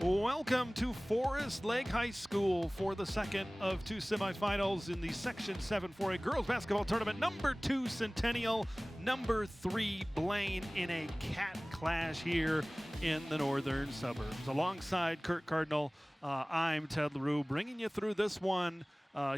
Welcome to Forest Lake High School for the second of two semifinals in the Section 7 4A Girls Basketball Tournament. Number 2 Centennial, number 3 Blaine in a cat clash here in the northern suburbs. Alongside Kurt Cardinal, I'm Ted LaRue, bringing you through this one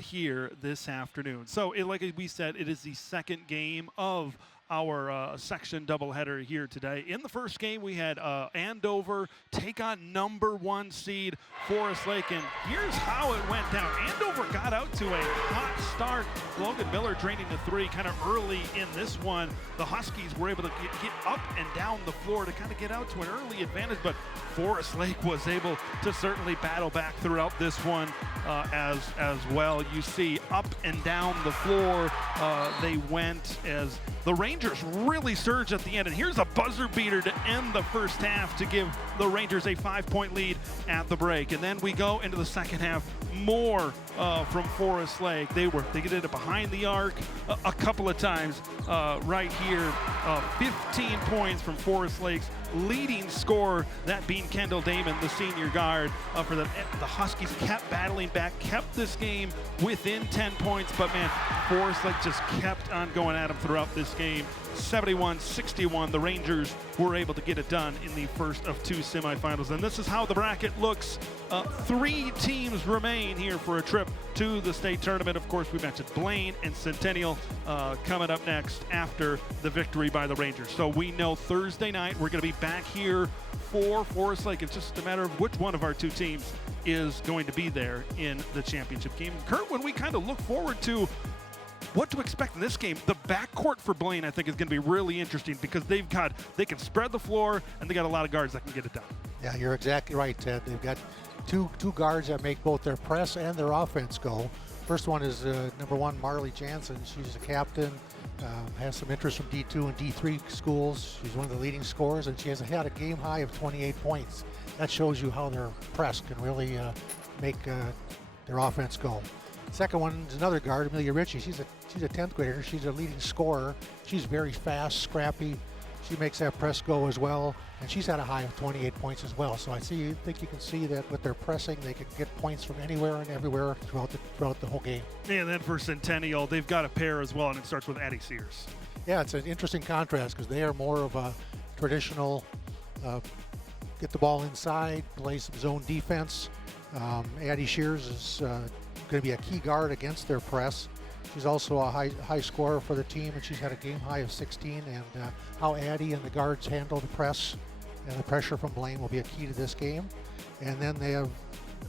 here this afternoon. So, like we said, it is the second game of our section doubleheader here today. In the first game, we had Andover take on number 1 seed Forest Lake, and here's how it went down. Andover got out to a hot start. Logan Miller draining the 3 kind of early in this one. The Huskies were able to get up and down the floor to kind of get out to an early advantage, but Forest Lake was able to certainly battle back throughout this one as well. You see up and down the floor they went as the Rangers really surged at the end, and here's a buzzer beater to end the first half to give the Rangers a 5-point lead at the break. And then we go into the second half, more from Forest Lake. They did it behind the arc a couple of times right here. 15 points from Forest Lake's leading scorer, that being Kendall Damon, the senior guard for them. The Huskies kept battling back, kept this game within 10 points, but man, Forest Lake just kept on going at them throughout this game. 71-61, the Rangers were able to get it done in the first of 2 semifinals. And this is how the bracket looks. 3 teams remain here for a trip to the state tournament. Of course, we mentioned Blaine and Centennial coming up next after the victory by the Rangers. So we know Thursday night we're going to be back here for Forest Lake. It's just a matter of which one of our 2 teams is going to be there in the championship game. Kurt, when we kind of look forward to what to expect in this game, the backcourt for Blaine, I think, is going to be really interesting because they can spread the floor and they got a lot of guards that can get it done. Yeah, you're exactly right, Ted. They've got two guards that make both their press and their offense go. First one is number 1, Marley Jansen. She's a captain, has some interest from D2 and D3 schools. She's one of the leading scorers, and she has had a game high of 28 points. That shows you how their press can really make their offense go. Second one is another guard, Amelia Ritchie. She's a 10th grader. She's a leading scorer. She's very fast, scrappy. She makes that press go as well, and she's had a high of 28 points as well. So I think you can see that with their pressing, they can get points from anywhere and everywhere throughout the whole game. And then for Centennial, they've got a pair as well, and it starts with Addie Sears. Yeah, it's an interesting contrast because they are more of a traditional get the ball inside, play some zone defense. Addie Shears is going to be a key guard against their press. She's also a high scorer for the team, and she's had a game high of 16. And how Addie and the guards handle the press and the pressure from Blaine will be a key to this game. And then they have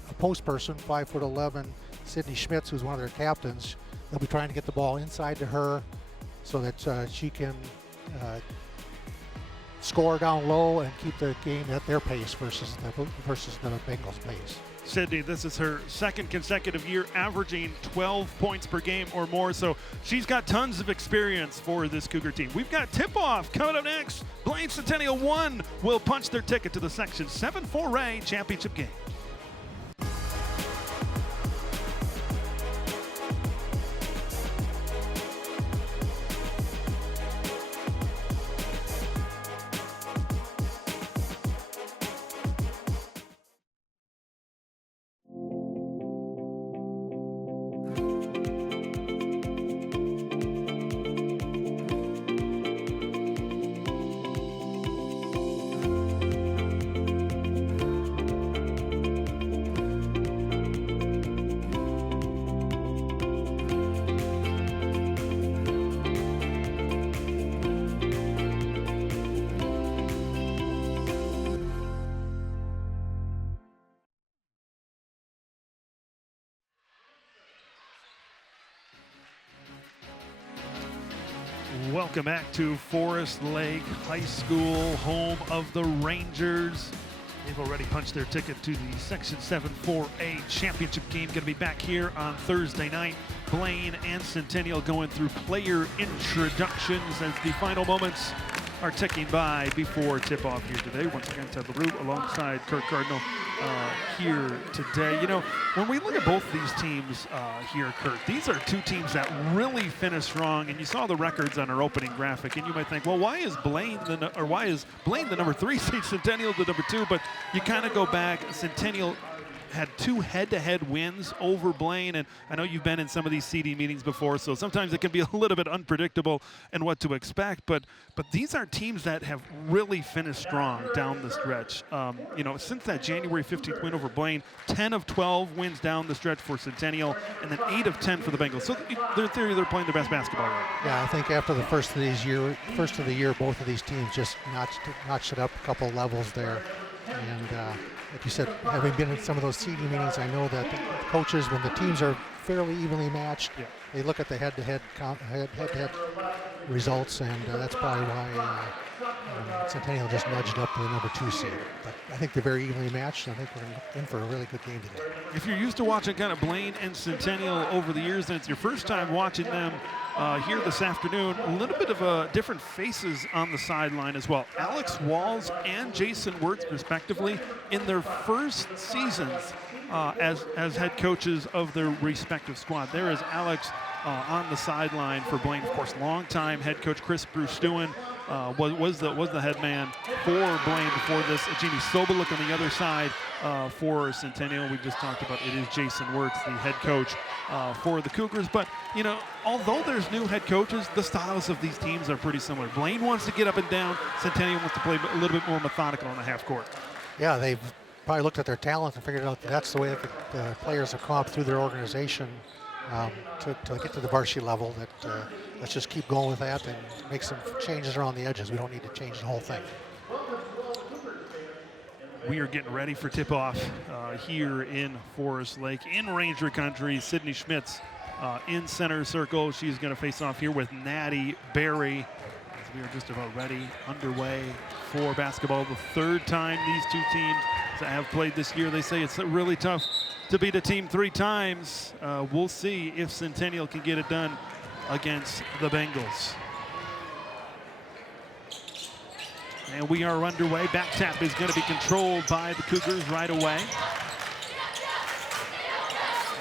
a post person, 5'11", Sydney Schmitz, who's one of their captains. They'll be trying to get the ball inside to her so that she can score down low and keep the game at their pace versus the Bengals' pace. Sydney, this is her second consecutive year averaging 12 points per game or more, so she's got tons of experience for this Cougar team. We've got tip-off coming up next. Blaine Centennial 1 will punch their ticket to the Section 7 4A championship game. Welcome back to Forest Lake High School, home of the Rangers. They've already punched their ticket to the Section 7 4A championship game. Going to be back here on Thursday night. Blaine and Centennial going through player introductions as the final moments are ticking by before tip-off here today. Once again, Ted LaRue alongside Kurt Cardinal here today. You know, when we look at both of these teams here, Kurt, these are two teams that really finished strong, and you saw the records on our opening graphic, and you might think, well, why is Blaine the number 3 seed, Centennial the number 2? But you kind of go back. Centennial had 2 head-to-head wins over Blaine, and I know you've been in some of these CD meetings before, so sometimes it can be a little bit unpredictable and what to expect, but these are teams that have really finished strong down the stretch. You know, since that January 15th win over Blaine, 10 of 12 wins down the stretch for Centennial, and then 8 of 10 for the Bengals. So they're playing their best basketball right now. Yeah, I think after the first of the year, both of these teams just notched it up a couple levels there. And like you said, having been in some of those CD meetings, I know that the coaches, when the teams are fairly evenly matched, they look at the head-to-head results, and that's probably why Centennial just nudged up to the number 2 seed. But I think they're very evenly matched, and I think we're in for a really good game today. If you're used to watching kind of Blaine and Centennial over the years, and it's your first time watching them here this afternoon, a little bit of different faces on the sideline as well. Alex Walls and Jason Wirtz, respectively, in their first seasons as head coaches of their respective squad. There is Alex on the sideline for Blaine. Of course, longtime head coach Chris Bruce Stewin was the head man for Blaine before this. Jeannie Sobolik on the other side for Centennial. We just talked about it is Jason Wirtz, the head coach for the Cougars. But, you know, although there's new head coaches, the styles of these teams are pretty similar. Blaine wants to get up and down. Centennial wants to play a little bit more methodical on the half court. Yeah, they've probably looked at their talent and figured out that's the way that the players have come up through their organization to get to the varsity level. That let's just keep going with that and make some changes around the edges. We don't need to change the whole thing. We are getting ready for tip-off here in Forest Lake. In Ranger Country, Sydney Schmitz in center circle. She's going to face off here with Natty Berry. As we are just about ready, underway for basketball. The third time these two teams have played this year. They say it's really tough to beat a team 3 times. We'll see if Centennial can get it done against the Bengals. And we are underway. Back tap is going to be controlled by the Cougars right away.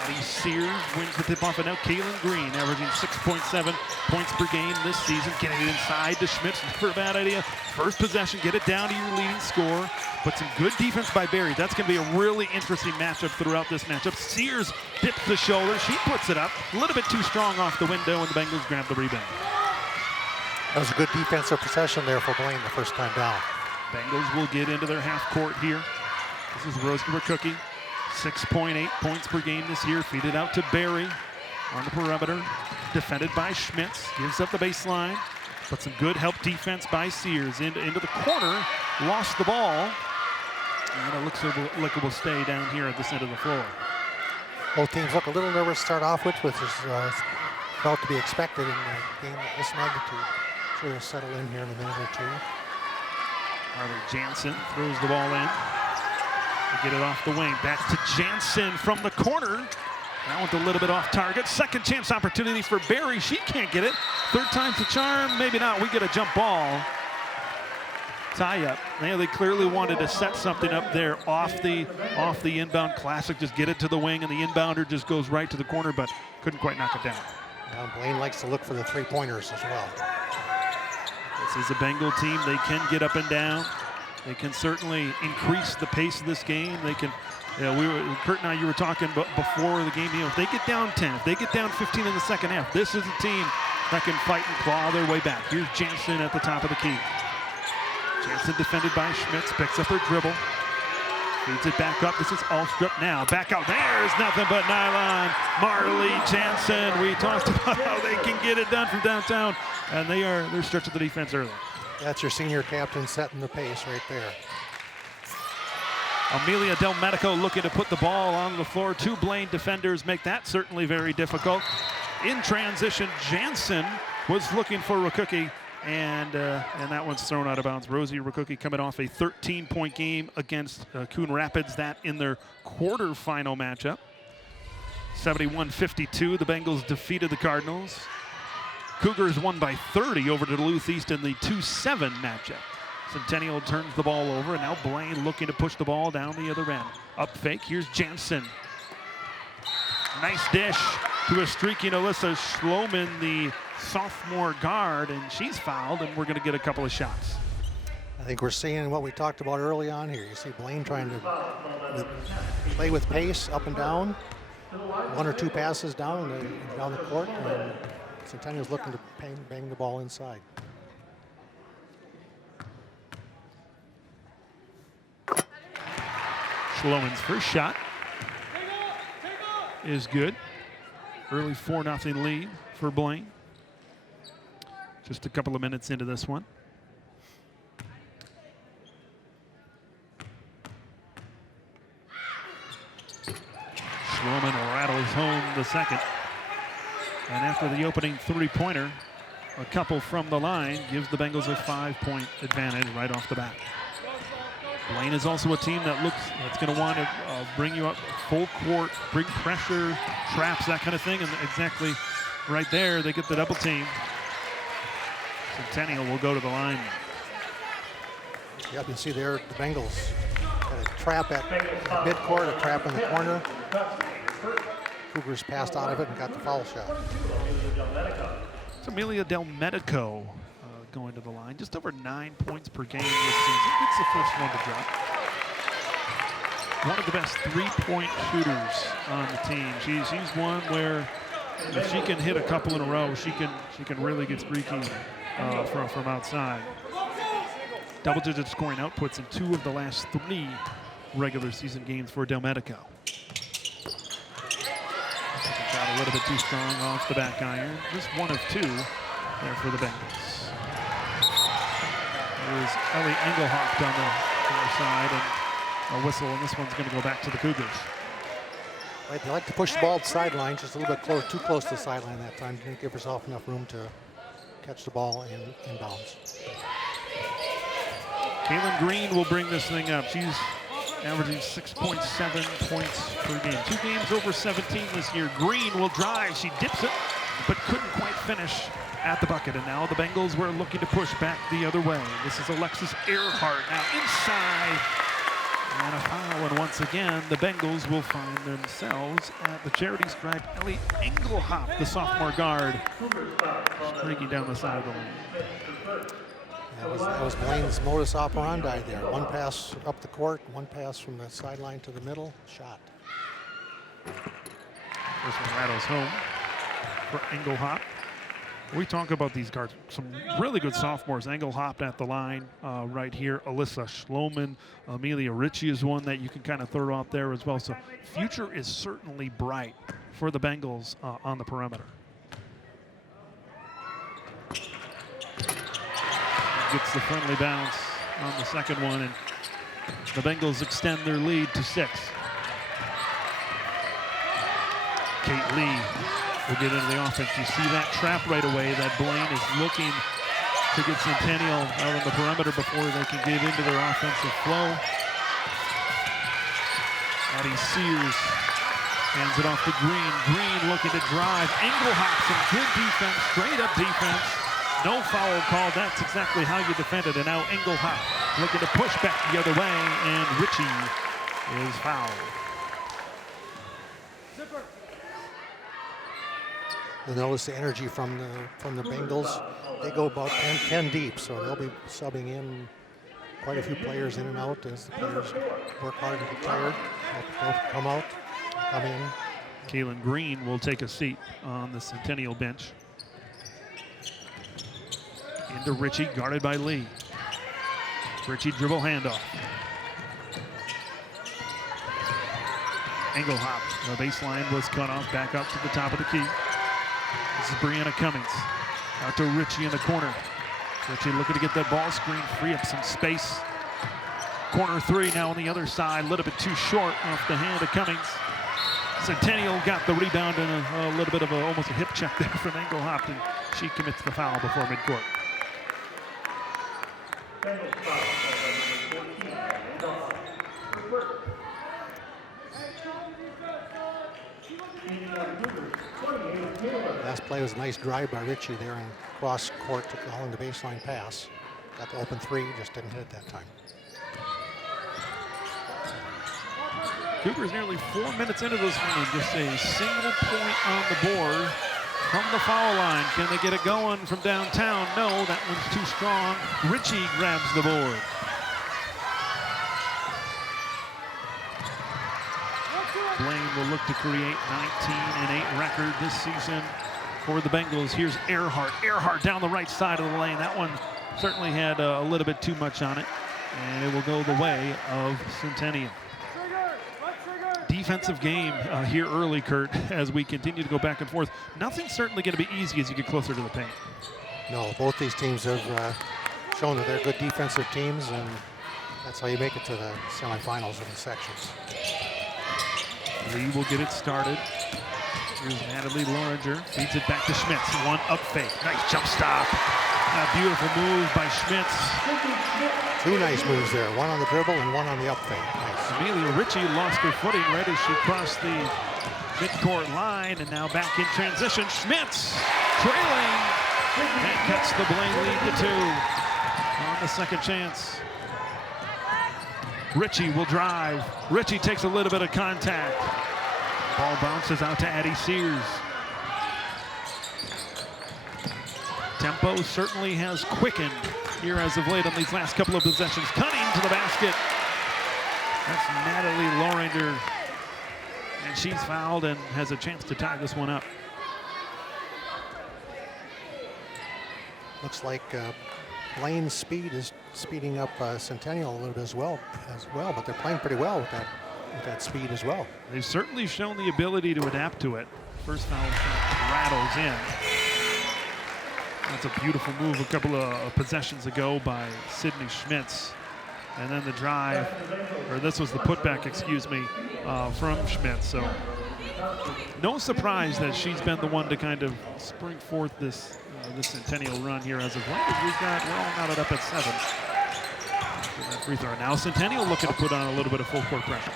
Addie Sears wins the tip-off, and now Kaylin Green averaging 6.7 points per game this season. Getting it inside to Schmitz, never a bad idea. First possession, get it down to your leading scorer. But some good defense by Berry. That's going to be a really interesting matchup throughout this matchup. Sears dips the shoulder. She puts it up. A little bit too strong off the window, and the Bengals grab the rebound. That was a good defensive possession there for Blaine the first time down. Bengals will get into their half court here. This is Rosie Rookie. 6.8 points per game this year. Feed it out to Berry on the perimeter. Defended by Schmitz. Gives up the baseline. But some good help defense by Sears. Into the corner. Lost the ball. And it looks like it will stay down here at this end of the floor. Both teams look a little nervous to start off with, which is felt to be expected in a game of this magnitude. Sure will settle in here in a minute or two. Harley Jansen throws the ball in. They get it off the wing. Back to Jansen from the corner. That one's a little bit off target. Second chance opportunity for Berry. She can't get it. Third time's the charm. Maybe not. We get a jump ball. Tie up. They clearly wanted to set something up there off the inbound. Classic, just get it to the wing, and the inbounder just goes right to the corner, but couldn't quite knock it down. Blaine likes to look for the 3-pointers as well. This is a Bengal team. They can get up and down. They can certainly increase the pace of this game. They can. Kurt and I, you were talking before the game. If they get down 10, if they get down 15 in the second half, this is a team that can fight and claw their way back. Here's Jansen at the top of the key. Jansen defended by Schmitz, picks up her dribble, feeds it back up. This is Alstrup now. Back out. There's nothing but nylon. Marley Jansen. We talked about how they can get it done from downtown, and they're stretching the defense early. That's your senior captain setting the pace right there. Amelia Del Medico looking to put the ball on the floor. 2 Blaine defenders make that certainly very difficult. In transition, Jansen was looking for Rookie, and that one's thrown out of bounds. Rosie Rookie coming off a 13-point game against Coon Rapids, that in their quarterfinal matchup. 71-52, the Bengals defeated the Cardinals. Cougars won by 30 over to Duluth East in the 2-7 matchup. Centennial turns the ball over, and now Blaine looking to push the ball down the other end. Up fake, here's Jansen. Nice dish to a streaking Alyssa Schloman, the sophomore guard, and she's fouled, and we're going to get a couple of shots. I think we're seeing what we talked about early on here. You see Blaine trying to play with pace up and down, one or two passes down the court, and Centennial's looking to bang the ball inside. Schloman's first shot is good. Early 4-0 lead for Blaine. Just a couple of minutes into this one. Schloman rattles home the second. And after the opening three-pointer, a couple from the line gives the Bengals a 5-point advantage right off the bat. Blaine is also a team that's going to want to bring you up full court, bring pressure, traps, that kind of thing. And exactly right there, they get the double team. Centennial will go to the line. Yep, you can see there the Bengals had a trap at midcourt, a trap in the corner. Cougars passed out of it and got the foul shot. It's Amelia Del Medico going to the line. Just over 9 points per game this season. It's the first one to drop. One of the best three-point shooters on the team. She's one where if she can hit a couple in a row, she can really get streaky from outside. Double-digit scoring outputs in 2 of the last 3 regular season games for Del Medico. Got a little bit too strong off the back iron. Just 1 of 2 there for the Bengals. There's Ellie Engelhaupt on the far side, and a whistle, and this one's going to go back to the Cougars. Right, they like to push the ball to the sideline, just a little bit too close to the sideline that time. Didn't give herself enough room to catch the ball in bounds. Kaylin Green will bring this thing up. She's averaging 6.7 points per game. 2 games over 17 this year. Green will drive. She dips it, but couldn't quite finish at the bucket. And now the Bengals were looking to push back the other way. This is Alexis Earhart now inside. And a foul. And once again, the Bengals will find themselves at the charity stripe. Ellie Engelhaupt, the sophomore guard, streaking down the side of the lane. That was Blaine's modus operandi there. One pass up the court, one pass from the sideline to the middle, shot. First one rattles home for Engelhaupt. We talk about these guards, some really good sophomores. Engelhaupt at the line right here. Alyssa Schloman, Amelia Ritchie is one that you can kind of throw out there as well. So future is certainly bright for the Bengals on the perimeter. Gets the friendly bounce on the second one, and the Bengals extend their lead to 6. Kate Lee will get into the offense. You see that trap right away that Blaine is looking to get Centennial out on the perimeter before they can get into their offensive flow. Addie Sears hands it off to Green. Green looking to drive. Engelhaupt, some good defense, straight up defense. No foul called. That's exactly how you defend it. And now Engelhaupt looking to push back the other way, and Ritchie is fouled. You'll notice the energy from the Bengals. They go about 10 deep, so they'll be subbing in quite a few players in and out as the players work hard and get tired. They'll come out, come in. Kaylin Green will take a seat on the Centennial bench. Into Ritchie, guarded by Lee. Ritchie dribble handoff. Engelhaupt, the baseline was cut off, back up to the top of the key. This is Brianna Cummings. Out to Ritchie in the corner. Ritchie looking to get that ball screen, free up some space. Corner 3 now on the other side, a little bit too short off the hand of Cummings. Centennial got the rebound and a little bit of almost a hip check there from Engelhaupt, and she commits the foul before midcourt. Last play was a nice drive by Ritchie there and cross court along the baseline pass. Got the open three, just didn't hit it that time. Cougars nearly 4 minutes into this one, just a single point on the board from the foul line. Can they get it going from downtown? No, that one's too strong. Ritchie grabs the board. Blaine will look to create 19-8 record this season for the Bengals. Here's Earhart. Earhart down the right side of the lane. That one certainly had a little bit too much on it, and it will go the way of Centennial. Defensive game here early, Kurt, as we continue to go back and forth. Nothing's certainly going to be easy as you get closer to the paint. No, both these teams have shown that they're good defensive teams, and that's how you make it to the semifinals of the sections. Lee will get it started. Here's Natalie Loringer, feeds it back to Schmitz. One up fake, nice jump stop. A beautiful move by Schmitz. Two nice moves there, one on the dribble and one on the up fake. Nice. Amelia Ritchie lost her footing right as she crossed the midcourt line, and now back in transition. Schmitz trailing and cuts the Blaine lead to 2 on the second chance. Ritchie will drive. Ritchie takes a little bit of contact. Ball bounces out to Addie Sears. Tempo certainly has quickened here as of late on these last couple of possessions. Cunning to the basket. That's Natalie Loringer. And she's fouled and has a chance to tie this one up. Looks like Blaine's speed is speeding up Centennial a little bit as well, but they're playing pretty well with that speed as well. They've certainly shown the ability to adapt to it. First foul shot rattles in. That's a beautiful move a couple of possessions ago by Sydney Schmitz. And then the drive, or this was the putback, excuse me, from Schmitz. So no surprise that she's been the one to kind of spring forth this Centennial run here as of late. We're all knotted up at 7. After that free throw. Now Centennial looking to put on a little bit of full court pressure.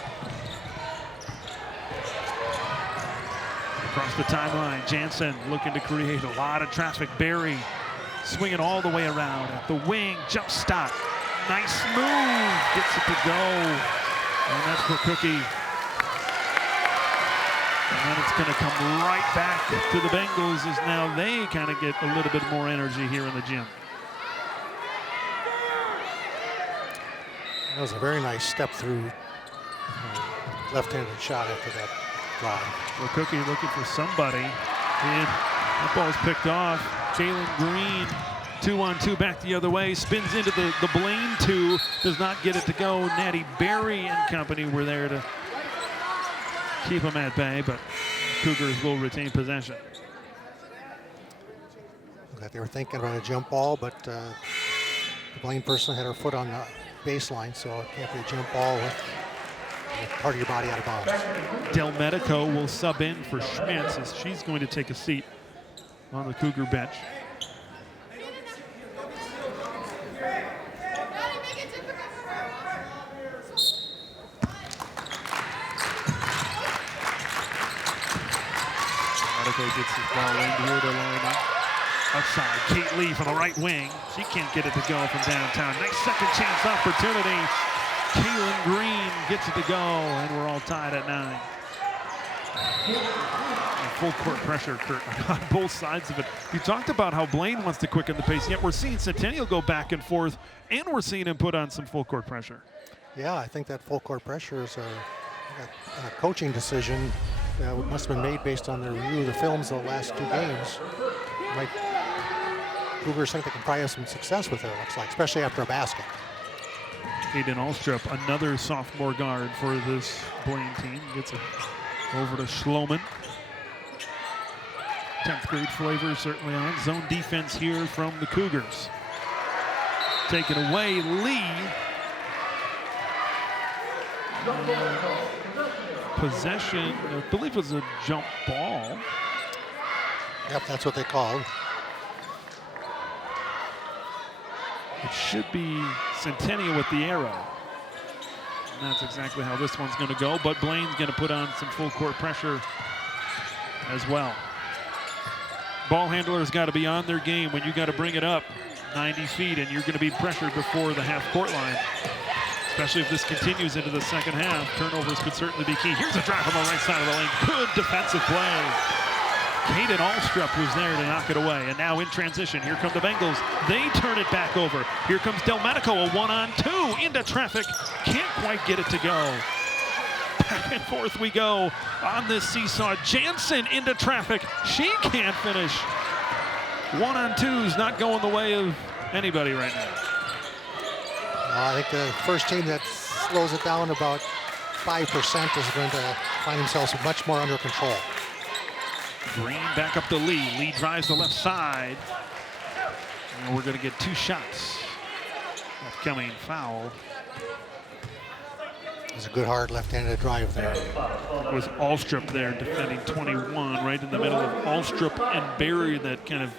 Across the timeline, Jansen looking to create a lot of traffic. Barry swinging all the way around at the wing, jump stop. Nice move, gets it to go. And that's for Cookie. And then it's going to come right back to the Bengals as now they kind of get a little bit more energy here in the gym. That was a very nice step through left-handed shot after that drive. Well, Cookie looking for somebody. And that ball's picked off. Kaylin Green, 2-on-2 back the other way. Spins into the Blaine 2. Does not get it to go. Natty Berry and company were there to keep him at bay, but Cougars will retain possession. That they were thinking about a jump ball, but the Blaine person had her foot on the baseline, so it can't be a jump ball with part of your body out of bounds. Del Medico will sub in for Schmitz as she's going to take a seat on the Cougar bench. Medico gets his ball in here to Lorna. Outside, Kate Lee from the right wing. She can't get it to go from downtown. Nice second chance opportunity. Kaylin Green gets it to go, and we're all tied at 9. And full court pressure, Kurt, on both sides of it. You talked about how Blaine wants to quicken the pace, yet we're seeing Centennial go back and forth, and we're seeing him put on some full court pressure. Yeah, I think that full court pressure is a coaching decision that must have been made based on their review of the films of the last 2 games. Cougars think they can probably have some success with it, it looks like, especially after a basket. Aiden Alstrup, another sophomore guard for this Blaine team, gets it over to Schloman. 10th grade flavor certainly on. Zone defense here from the Cougars. Taken away, Lee. Possession, I believe it was a jump ball. Yep, that's what they called. It should be Centennial with the arrow. And that's exactly how this one's going to go, but Blaine's going to put on some full court pressure as well. ball handler's got to be on their game when you got to bring it up 90 feet and you're going to be pressured before the half-court line. Especially if this continues into the second half. Turnovers could certainly be key. Here's a drive on the right side of the lane. Good defensive play. Caden Alstrup was there to knock it away. And now in transition, here come the Bengals. They turn it back over. Here comes Delmedico, a 1-on-2 into traffic. Can't quite get it to go. Back and forth we go on this seesaw. Jansen into traffic. She can't finish. 1-on-2's not going the way of anybody right now. I think the first team that slows it down about 5% is going to find themselves much more under control. Green back up to Lee. Lee drives the left side. And we're going to get 2 shots. Upcoming foul. It's a good hard left-handed drive there. It was Alstrup there defending 21, right in the middle of Alstrup and Barry that kind of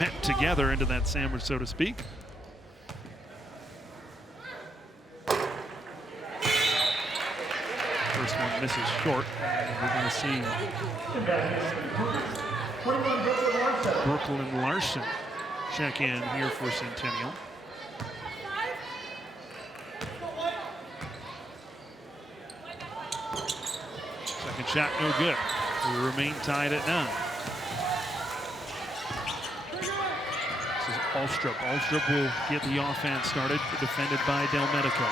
met together into that sandwich, so to speak. First one misses short. We're going to see Brooklyn Larson check in here for Centennial. Second shot, no good. We remain tied at 9. This is Alstrup. Alstrup will get the offense started, defended by Delmedico.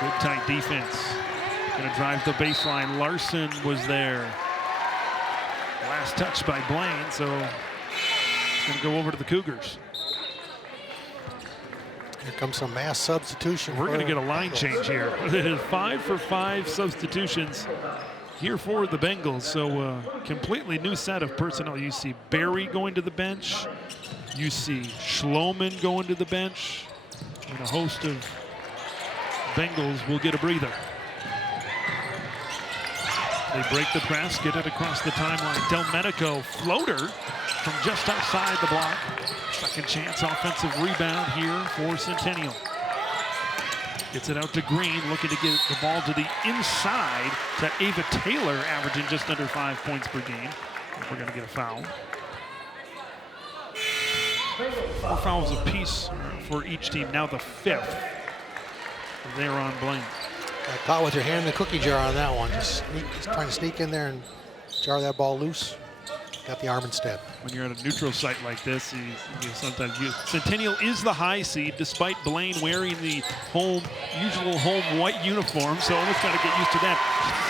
Good tight defense. Going to drive the baseline. Larson was there. Last touch by Blaine, so it's going to go over to the Cougars. Here comes some mass substitution. We're going to get a line change here. 5 for 5 substitutions here for the Bengals. So completely new set of personnel. You see Barry going to the bench. You see Schloman going to the bench. And a host of Bengals will get a breather. They break the press, get it across the timeline. Delmedico floater from just outside the block. Second chance offensive rebound here for Centennial. Gets it out to Green, looking to get the ball to the inside to Ava Taylor, averaging just under 5 points per game. We're going to get a foul. 4 fouls apiece for each team. Now the 5th there on Blaine. Caught with your hand in the cookie jar on that one. Just trying to sneak in there and jar that ball loose. Got the arm instead. When you're at a neutral site like this, sometimes Centennial is the high seed, despite Blaine wearing the usual home white uniform. So almost got to get used to that.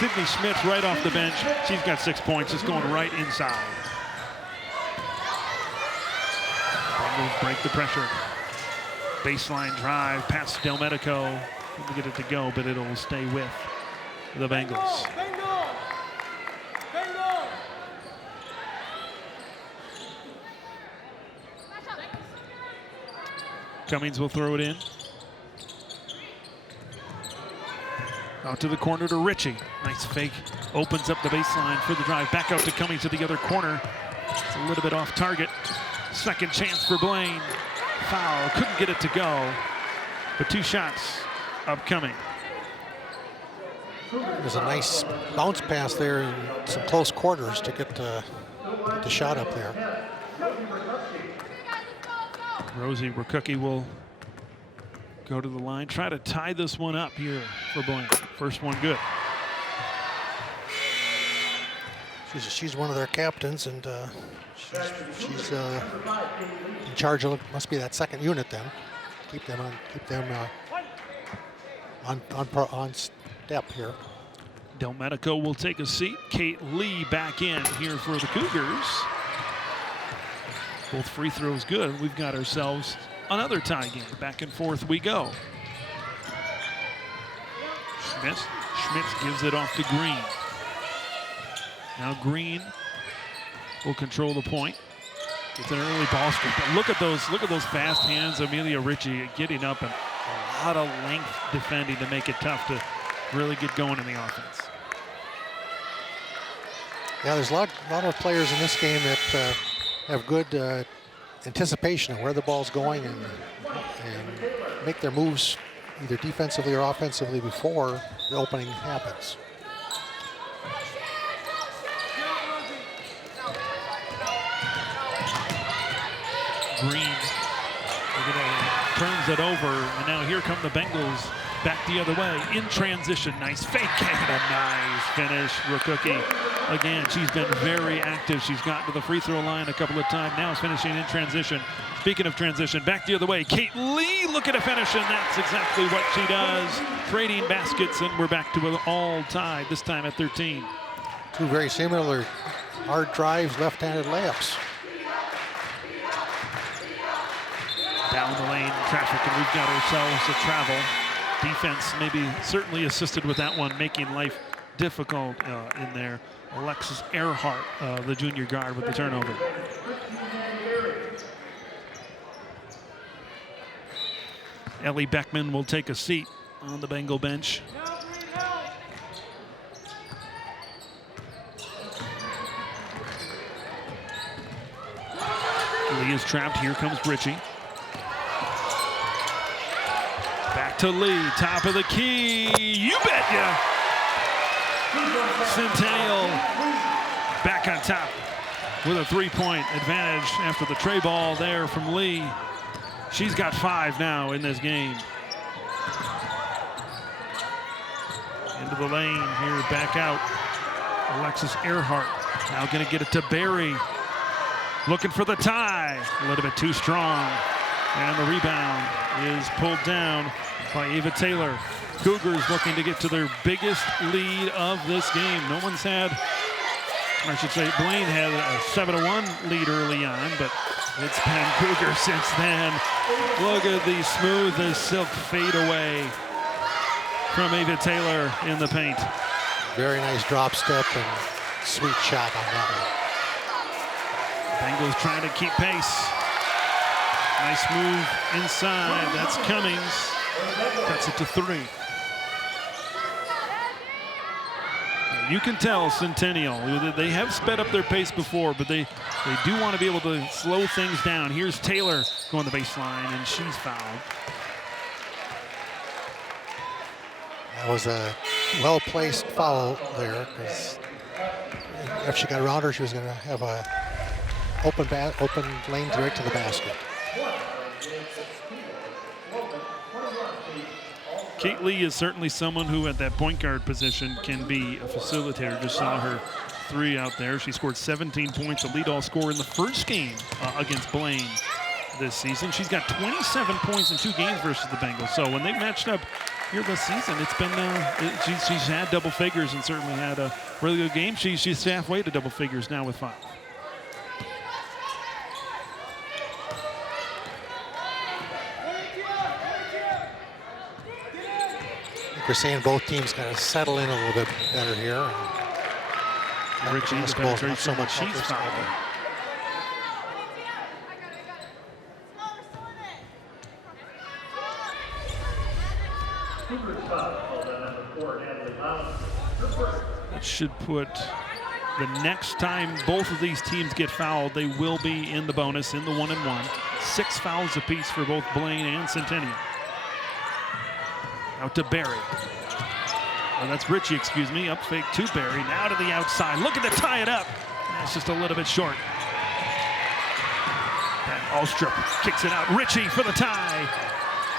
Sydney Smith right off the bench. She's got 6 points, just going right inside. Bengals break the pressure. Baseline drive past Delmedico. To get it to go, but it'll stay with the Bengals. Cummings will throw it in. Out to the corner to Ritchie. Nice fake. Opens up the baseline for the drive. Back out to Cummings to the other corner. It's a little bit off target. Second chance for Blaine. Foul. Couldn't get it to go. But 2 shots upcoming. There's a nice bounce pass there in some close quarters to get the shot up there. Rosie Rakucki will go to the line, try to tie this one up here for Blaine. First one good. She's one of their captains, and she's in charge of, must be that second unit then. Keep them on step here. Delmedico will take a seat. Kate Lee back in here for the Cougars. Both free throws good. We've got ourselves another tie game. Back and forth we go. Schmitz gives it off to Green. Now Green will control the point. It's an early ball screen. But look at those fast hands. Amelia Ritchie getting up and a lot of length defending to make it tough to really get going in the offense. Yeah, there's a lot of players in this game that have good anticipation of where the ball's going and make their moves either defensively or offensively before the opening happens. Green. Turns it over, and now here come the Bengals back the other way in transition. Nice fake and a nice finish. Rookie. Again, she's been very active. She's gotten to the free throw line a couple of times. Now is finishing in transition. Speaking of transition, back the other way. Kate Lee looking to finish, and that's exactly what she does. Trading baskets, and we're back to an all tied, this time at 13. Two very similar hard drives, left-handed layups. Down the lane traffic, and we've got ourselves a travel. Defense maybe certainly assisted with that one, making life difficult in there. Alexis Earhart, the junior guard, with the turnover. Ellie Beckman will take a seat on the Bengal bench. Lee is trapped. Here comes Richie. Back to Lee, top of the key. You betcha! Centennial back on top with a three-point advantage after the tray ball there from Lee. She's got 5 now in this game. Into the lane here, back out. Alexis Earhart now gonna get it to Barry. Looking for the tie, a little bit too strong. And the rebound is pulled down by Ava Taylor. Cougars looking to get to their biggest lead of this game. No one's had, I should say, Blaine had a 7-1 lead early on, but it's been Cougar since then. Look at the smooth as silk fade away from Ava Taylor in the paint. Very nice drop step and sweet shot on that one. Bengals trying to keep pace. Nice move inside. That's Cummings. Cuts it to 3. You can tell Centennial, they have sped up their pace before, but they do want to be able to slow things down. Here's Taylor going the baseline, and she's fouled. That was a well-placed foul there, because if she got around her, she was going to have a open lane right to the basket. Kate Lee is certainly someone who at that point guard position can be a facilitator. Just saw her 3 out there. She scored 17 points, a lead-all scorer in the first game against Blaine this season. She's got 27 points in 2 games versus the Bengals. So when they matched up here this season, it's been she's had double figures and certainly had a really good game. She's halfway to double figures now with 5. We're saying both teams kind of settle in a little bit better here. Richie, not so much. She's fouled. That should put the next time both of these teams get fouled, they will be in the bonus in the 1-and-1. 6 fouls apiece for both Blaine and Centennial. Out to Barry. Oh, that's Richie, excuse me. Up fake to Barry. Now to the outside. Looking to tie it up. That's just a little bit short. And Alstrup kicks it out. Richie for the tie.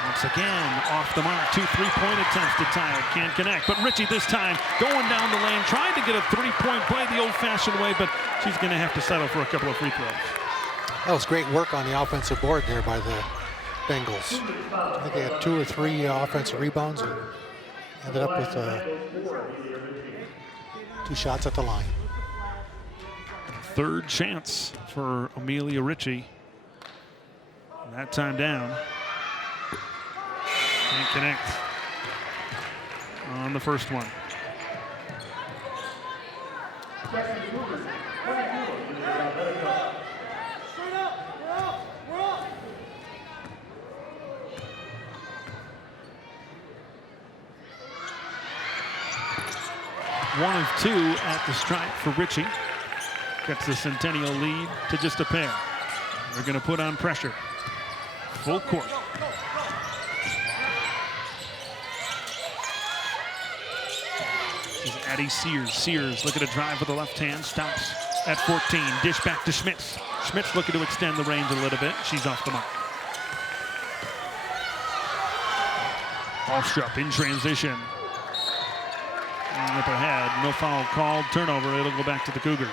Once again, off the mark. 2 3-point attempts to tie it. Can't connect. But Richie this time going down the lane, trying to get a 3-point play the old-fashioned way, but she's going to have to settle for a couple of free throws. That was great work on the offensive board there by the Bengals. I think they had 2 or 3 offensive rebounds and ended up with 2 shots at the line. 3rd chance for Amelia Ritchie. That time down. Can't connect on the first one. One of 2 at the stripe for Ritchie. Gets the Centennial lead to just a pair. They're going to put on pressure. Full court. Addie Sears. Sears looking to drive with the left hand. Stops at 14. Dish back to Schmitz. Schmitz looking to extend the range a little bit. She's off the mark. Alstrup in transition. Up ahead, no foul called, turnover. It'll go back to the Cougars.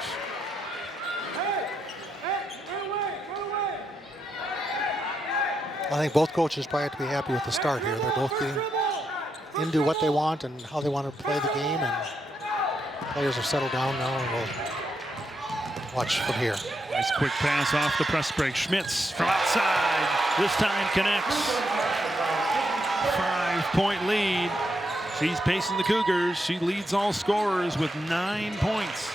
I think both coaches probably have to be happy with the start here. They're both getting into what they want and how they want to play the game, and players have settled down now, and we'll watch from here. Nice quick pass off the press break. Schmitz from outside. This time connects. 5-point lead. She's pacing the Cougars. She leads all scorers with 9 points.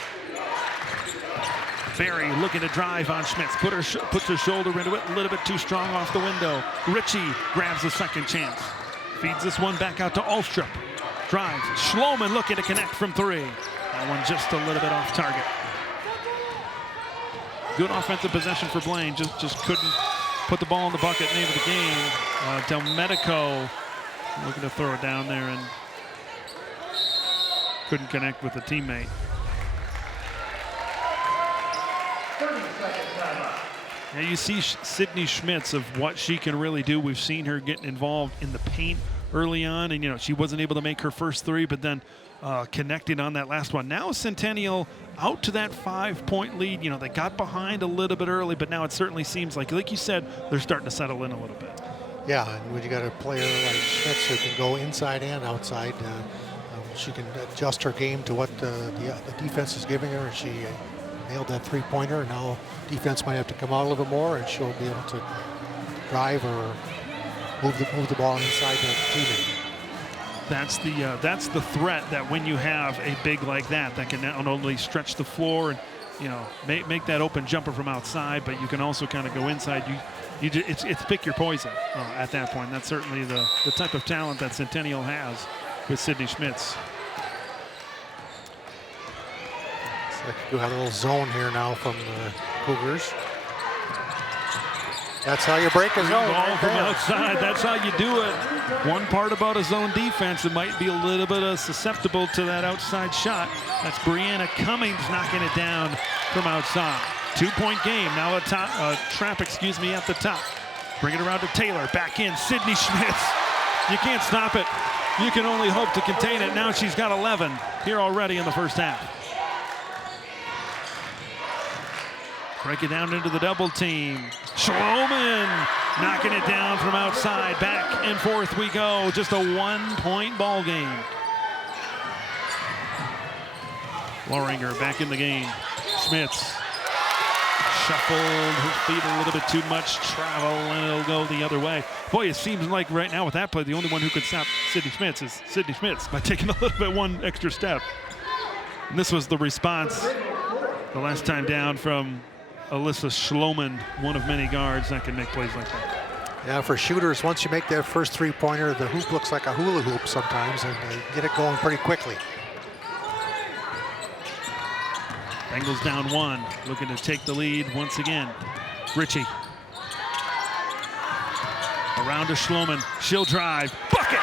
Berry looking to drive on Schmitz. Puts her shoulder into it. A little bit too strong off the window. Ritchie grabs a second chance. Feeds this one back out to Alstrup. Drives. Schloman looking to connect from 3. That one just a little bit off target. Good offensive possession for Blaine. Just couldn't put the ball in the bucket. Name of the game. Del Medico looking to throw it down there and couldn't connect with a teammate. Now you see Sydney Schmitz of what she can really do. We've seen her getting involved in the paint early on, and she wasn't able to make her first 3, but then connected on that last one. Now Centennial out to that 5-point lead. They got behind a little bit early, but now it certainly seems like you said, they're starting to settle in a little bit. Yeah, and when you got a player like Schmitz who can go inside and outside, she can adjust her game to what the defense is giving her. She nailed that 3-pointer. Now defense might have to come out a little bit more, and she'll be able to drive or move the ball inside the teammate. That's the threat, that when you have a big like that can not only stretch the floor and make that open jumper from outside, but you can also kind of go inside. It's pick your poison at that point. That's certainly the type of talent that Centennial has with Sydney Schmitz. You have a little zone here now from the Cougars. That's how you break a zone. Ball from outside. That's how you do it. One part about a zone defense, it might be a little bit susceptible to that outside shot. That's Brianna Cummings knocking it down from outside. 2-point game. Now a trap, at the top. Bring it around to Taylor. Back in. Sydney Schmitz. You can't stop it. You can only hope to contain it. Now she's got 11 here already in the first half. Break it down into the double team. Schloman knocking it down from outside. Back and forth we go. Just a 1-point ball game. Loringer back in the game. Schmitz shuffled his feet a little bit too much. Travel, and it'll go the other way. Boy, it seems like right now with that play, the only one who could stop Sydney Schmitz is Sydney Schmitz by taking a little bit one extra step. And this was the response the last time down from Alyssa Schloman, one of many guards that can make plays like that. Yeah, for shooters, once you make that first 3-pointer, the hoop looks like a hula hoop sometimes, and they get it going pretty quickly. Bengals down 1, looking to take the lead once again. Ritchie. Around to Schloman. She'll drive. Bucket!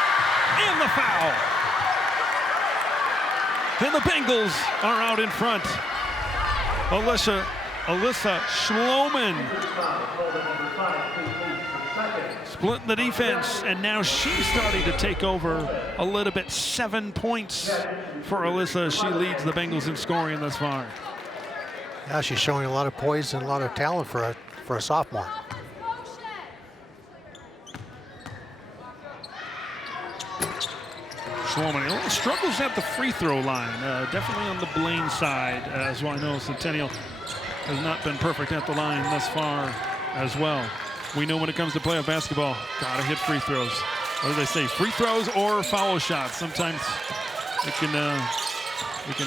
And the foul! And the Bengals are out in front. Alyssa Schloman splitting the defense, and now she's starting to take over a little bit. 7 points for Alyssa. She leads the Bengals in scoring thus far. Yeah, she's showing a lot of poise and a lot of talent for a sophomore. Schloman struggles at the free throw line, definitely on the Blaine side, as well. I know Centennial has not been perfect at the line thus far as well. We know when it comes to playoff basketball, gotta hit free throws. What do they say? Free throws or foul shots. Sometimes it can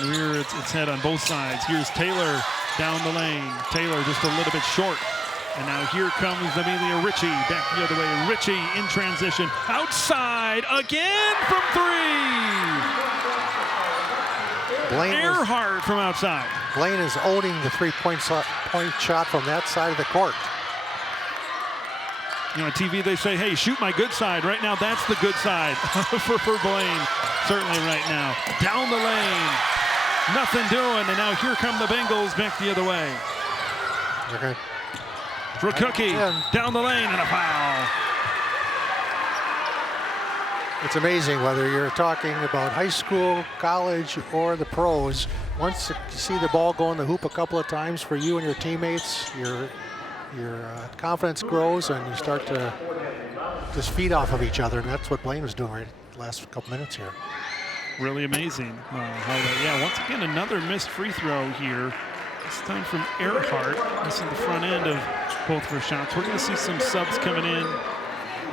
rear its head on both sides. Here's Taylor down the lane. Taylor just a little bit short. And now here comes Amelia Ritchie back the other way. Ritchie in transition. Outside again from 3. Earhart from outside. Blaine is owning the 3-point shot from that side of the court. On TV they say, hey, shoot my good side. Right now, that's the good side for Blaine. Certainly right now. Down the lane. Nothing doing. And now here come the Bengals back the other way. Cookie down the lane and a foul. It's amazing whether you're talking about high school, college, or the pros. Once you see the ball go in the hoop a couple of times for you and your teammates, your confidence grows and you start to just feed off of each other. And that's what Blaine was doing right the last couple minutes here. Really amazing. Once again, another missed free throw here. This time from Earhart, missing the front end of both of her shots. We're going to see some subs coming in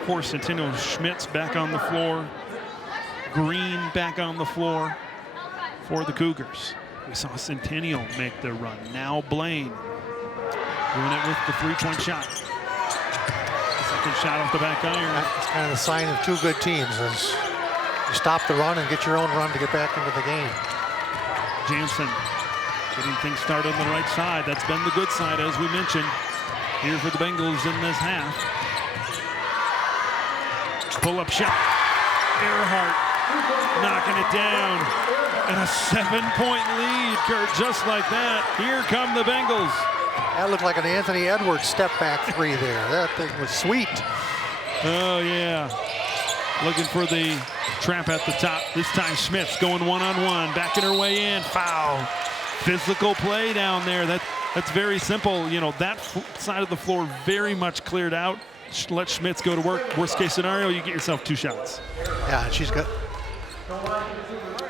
for Centennial. Schmitz back on the floor. Green back on the floor for the Cougars. We saw Centennial make their run. Now Blaine doing it with the three-point shot. Second shot off the back iron. That's kind of the sign of two good teams, is you stop the run and get your own run to get back into the game. Jansen getting things started on the right side. That's been the good side, as we mentioned, here for the Bengals in this half. Pull-up shot. Earhart knocking it down. And a 7-point lead, Kurt, just like that. Here come the Bengals. That looked like an Anthony Edwards step-back three there. That thing was sweet. Oh, yeah. Looking for the trap at the top. This time Smith's going one-on-one, backing her way in. Foul. Physical play down there. That's very simple. You know, that side of the floor very much cleared out. Let Schmitz go to work. Worst case scenario, you get yourself 2 shots. Yeah, she's got.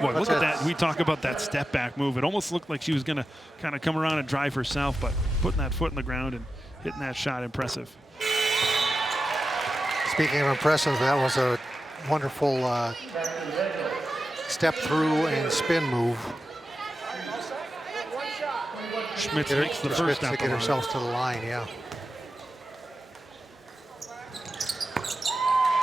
Boy, look at that. We talk about that step back move. It almost looked like she was going to kind of come around and drive herself, but putting that foot in the ground and hitting that shot, impressive. Speaking of impressive, that was a wonderful step through and spin move. Schmitz makes the first step to get herself to the line, yeah.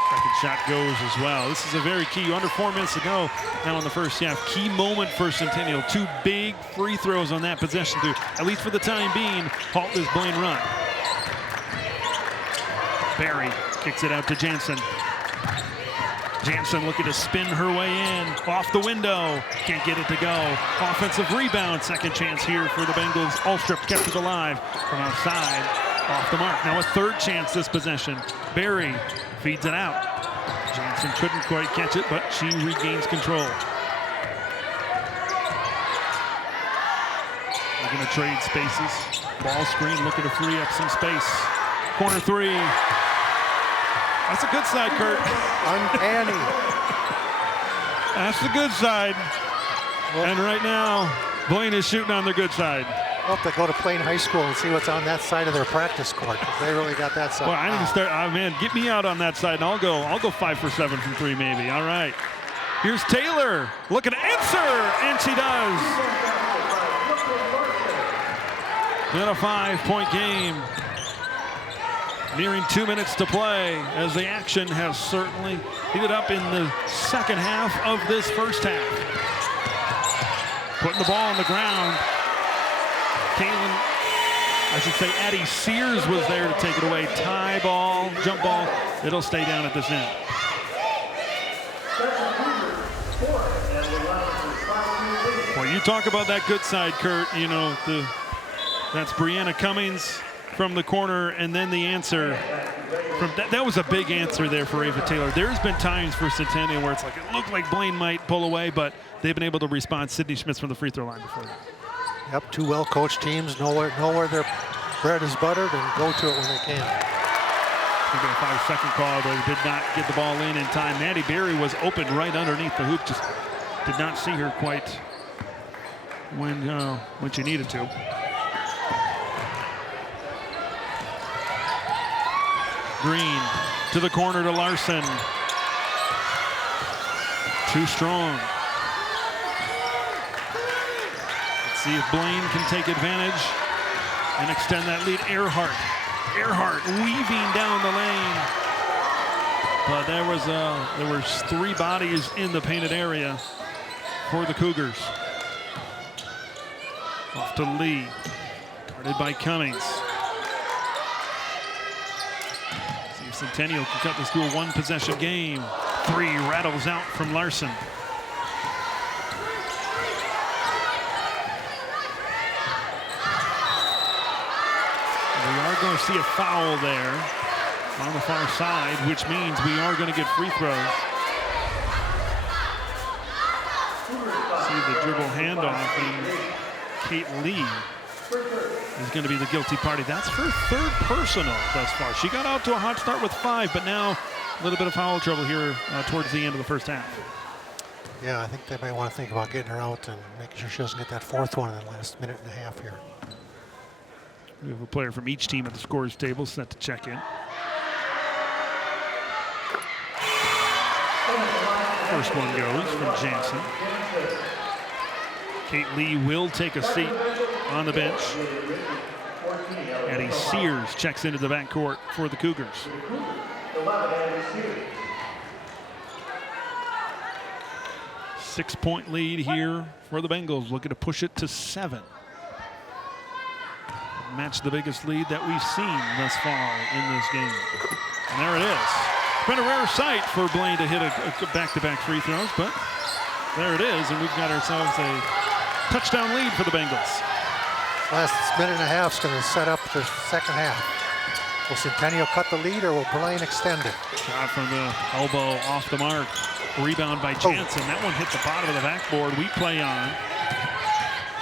Second shot goes as well. This is a very key, under 4 minutes to go now in the first half. Key moment for Centennial. 2 big free throws on that possession to, at least for the time being, halt this Blaine run. Barry kicks it out to Jansen. Jansen looking to spin her way in, off the window, can't get it to go. Offensive rebound, second chance here for the Bengals. Alstrup kept it alive from outside, off the mark. Now a third chance this possession. Barry feeds it out. Jansen couldn't quite catch it, but she regains control. Looking to trade spaces. Ball screen, looking to free up some space. Corner three. That's a good side, Kurt. Uncanny. That's the good side. Well, and right now, Blaine is shooting on the good side. We'll have to go to Blaine High School and see what's on that side of their practice court, because they really got that side. Well, I need to start. Oh, man, get me out on that side, and I'll go 5 for 7 from 3, maybe. All right. Here's Taylor looking to answer, and she does. Then a 5-point game. Nearing 2 minutes to play, as the action has certainly heated up in the second half of this first half. Putting the ball on the ground. Addie Sears was there to take it away. Tie ball, jump ball. It'll stay down at this end. Well, you talk about that good side, Kurt. You know, that's Brianna Cummings from the corner, and then the answer from that was a big answer there for Ava Taylor. There's been times for Centennial where it's like it looked like Blaine might pull away, but they've been able to respond. Sydney Schmitz from the free throw line before that. Yep, 2 well-coached teams know where their bread is buttered and go to it when they can. Maybe a 5-second call, but did not get the ball in time. Maddie Berry was open right underneath the hoop, just did not see her quite when she needed to. Green to the corner to Larson. Too strong. Let's see if Blaine can take advantage and extend that lead. Earhart weaving down the lane. But there were 3 bodies in the painted area for the Cougars. Off to Lee, guarded by Cummings. Centennial can cut this to a 1-possession game. 3 rattles out from Larson. We are going to see a foul there on the far side, which means we are going to get free throws. See the dribble handoff, and Kate Lee is going to be the guilty party. That's her third personal thus far. She got out to a hot start with 5, but now a little bit of foul trouble here towards the end of the first half. Yeah, I think they may want to think about getting her out and making sure she doesn't get that 4th one in the last minute and a half here. We have a player from each team at the scorers table set to check in. First one goes from Jansen. Kate Lee will take a seat on the bench. Addie Sears checks into the backcourt for the Cougars. 6-point lead here for the Bengals, looking to push it to 7. Match the biggest lead that we've seen thus far in this game. And there it is. It's been a rare sight for Blaine to hit a back-to-back free throws, but there it is, and we've got ourselves a touchdown lead for the Bengals. Last minute and a half is going to set up the second half. Will Centennial cut the lead, or will Blaine extend it? Shot from the elbow off the mark. Rebound by Jansen. That one hit the bottom of the backboard. We play on.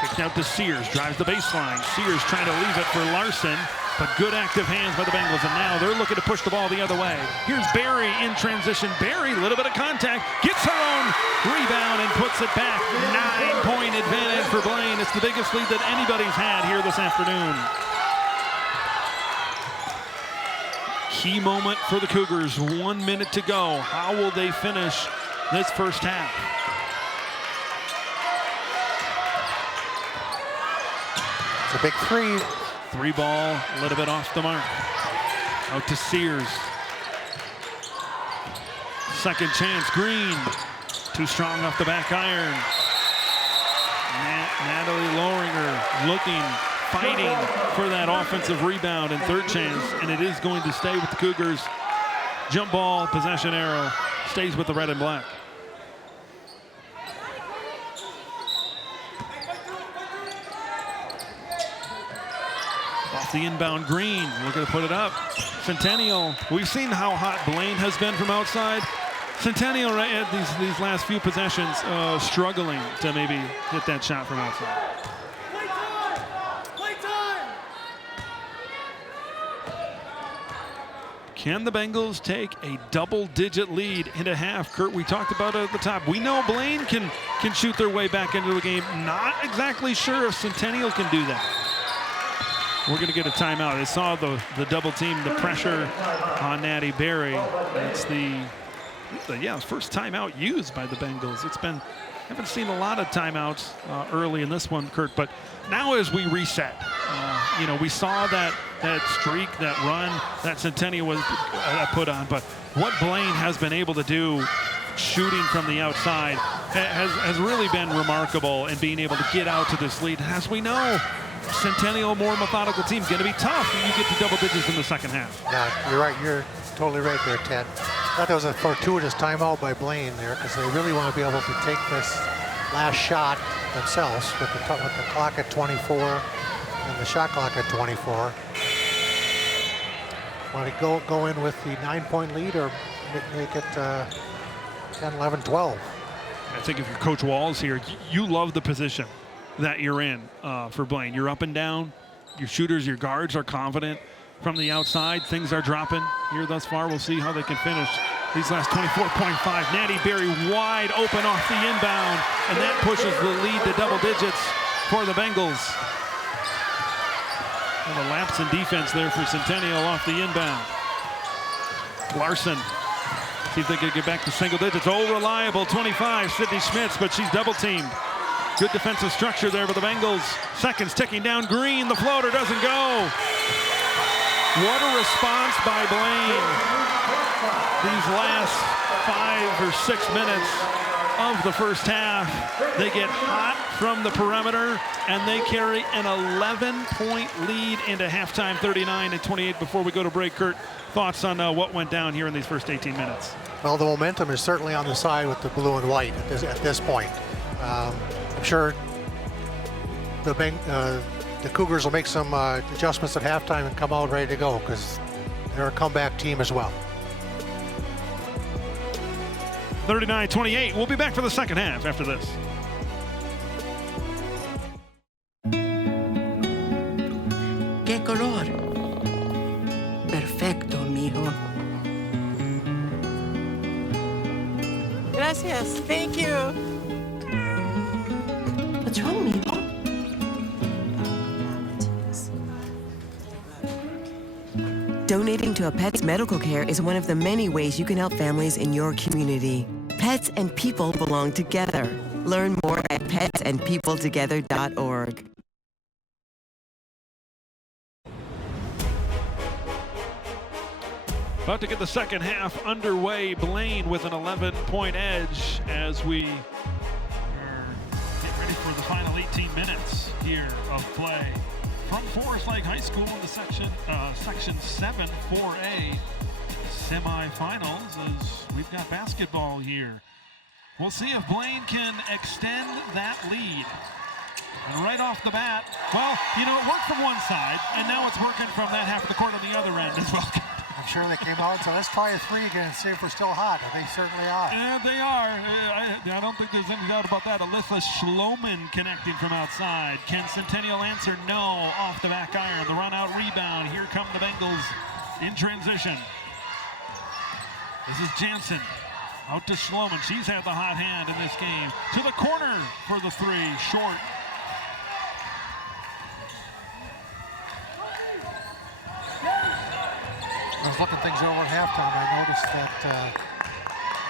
Kicked out to Sears. Drives the baseline. Sears trying to leave it for Larson, but good active hands by the Bengals, and now they're looking to push the ball the other way. Here's Barry in transition. Barry, a little bit of contact, gets her own rebound and puts it back. 9-point advantage for Blaine. It's the biggest lead that anybody's had here this afternoon. Key moment for the Cougars. 1 minute to go. How will they finish this first half? It's a big 3. 3 ball, a little bit off the mark. Out to Sears. Second chance, Green. Too strong off the back iron. Natalie Loringer looking, fighting for that offensive rebound, and third chance, and it is going to stay with the Cougars. Jump ball, possession arrow, stays with the red and black. Off the inbound, Green looking to put it up. Centennial, we've seen how hot Blaine has been from outside. Centennial, right at these last few possessions, struggling to maybe hit that shot from outside. Can the Bengals take a double-digit lead into half? Kurt, we talked about it at the top. We know Blaine can shoot their way back into the game. Not exactly sure if Centennial can do that. We're going to get a timeout. I saw the double team, the pressure on Natty Berry. That's the first timeout used by the Bengals. Haven't seen a lot of timeouts early in this one, Kurt, but now as we reset, we saw that streak, that run that Centennial was put on, but what Blaine has been able to do shooting from the outside has really been remarkable, and being able to get out to this lead. As we know, Centennial, more methodical team, going to be tough when you get to double digits in the second half. Yeah, you're right. You're totally right there, Ted. I thought that was a fortuitous timeout by Blaine there, because they really want to be able to take this last shot themselves with the clock at 24 and the shot clock at 24. Want to go in with the 9-point lead, or make it 10, 11, 12. I think if you're Coach Walls here, you love the position that you're in for Blaine. You're up and down. Your shooters, your guards are confident. From the outside, things are dropping here thus far. We'll see how they can finish these last 24.5. Natty Berry wide open off the inbound, and that pushes the lead to double digits for the Bengals. And a lapse in defense there for Centennial off the inbound. Larson, see if they can get back to single digits. Oh, reliable 25, Sydney Schmitz, but she's double teamed. Good defensive structure there for the Bengals. Seconds ticking down. Green, the floater doesn't go. What a response by Blaine. These last 5 or 6 minutes of the first half, they get hot from the perimeter, and they carry an 11-point lead into halftime, 39-28. Before we go to break, Kurt, thoughts on what went down here in these first 18 minutes? Well, the momentum is certainly on the side with the blue and white at this point. I'm sure the the Cougars will make some adjustments at halftime and come out ready to go because they're a comeback team as well. 39-28. We'll be back for the second half after this. ¿Qué color? Perfecto, mijo. Gracias. Thank you. What's wrong, mijo? Donating to a pet's medical care is one of the many ways you can help families in your community. Pets and people belong together. Learn more at petsandpeopletogether.org. About to get the second half underway. Blaine with an 11-point edge as we get ready for the final 18 minutes here of play from Forest Lake High School in the Section 7 4A semifinals as we've got basketball here. We'll see if Blaine can extend that lead. And right off the bat, well, you know, it worked from one side, and now it's working from that half of the court on the other end as well. I'm sure they came out and said, let's try a three again and see if we're still hot. And they certainly are. And they are. I don't think there's any doubt about that. Alyssa Schloman connecting from outside. Can Centennial answer? No. Off the back iron. The run-out rebound. Here come the Bengals in transition. This is Jansen. Out to Schloman. She's had the hot hand in this game. To the corner for the three. Short. I was looking things over at halftime. I noticed that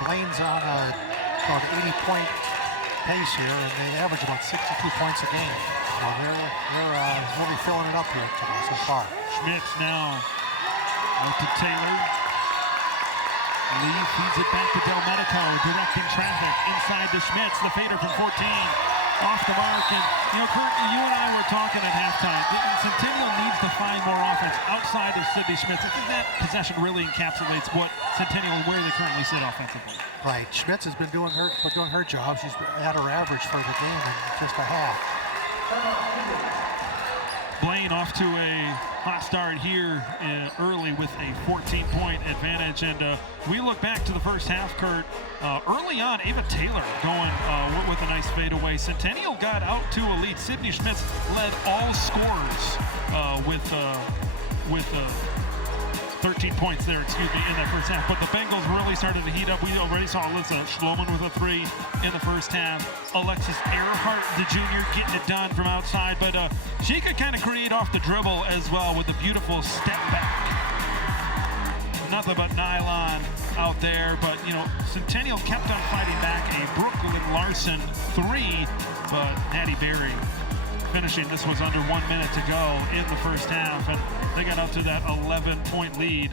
Blaine's on about 80-point pace here, and they average about 62 points a game. So they're really filling it up here today so far. Schmitz now out to Taylor. Lee feeds it back to Delmedico, directing traffic inside to Schmitz. The fader from 14. Off the mark, and you know, Kurt, you and I were talking at halftime. Centennial needs to find more offense outside of Sydney Schmitz. I think that possession really encapsulates what Centennial and where they currently sit offensively. Right, Schmitz has been doing her job. She's at her average for the game in just a half. Blaine off to a hot start here early with a 14-point advantage, and we look back to the first half, Kurt. Early on, Ava Taylor going with a nice fadeaway. Centennial got out to a lead. Sydney Schmitz led all scorers with 13 points there, in that first half. But the Bengals really started to heat up. We already saw Alyssa Schloman with a three in the first half. Alexis Earhart, the junior, getting it done from outside. But she could kind of create off the dribble as well with a beautiful step back. Nothing but nylon out there. But, you know, Centennial kept on fighting back a Brooklyn Larson three. But Natty Berry finishing. This was under 1 minute to go in the first half, and they got up to that 11-point lead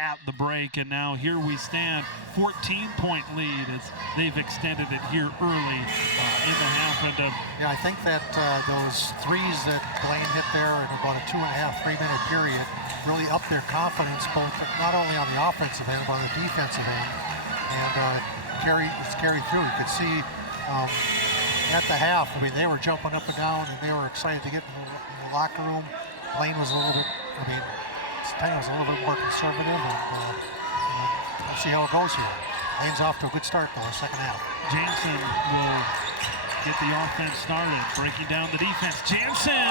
at the break, and now here we stand, 14-point lead as they've extended it here early in the half. And yeah, I think that those threes that Blaine hit there in about a 2.5, 3 minute period really upped their confidence, both not only on the offensive end, but on the defensive end, and it's carried through. You could see at the half, I mean, they were jumping up and down, and they were excited to get in the locker room. Blaine was a little bit, Centennial was a little bit more conservative, and we'll see how it goes here. Blaine's off to a good start, though, second half. Jansen will get the offense started, breaking down the defense. Jansen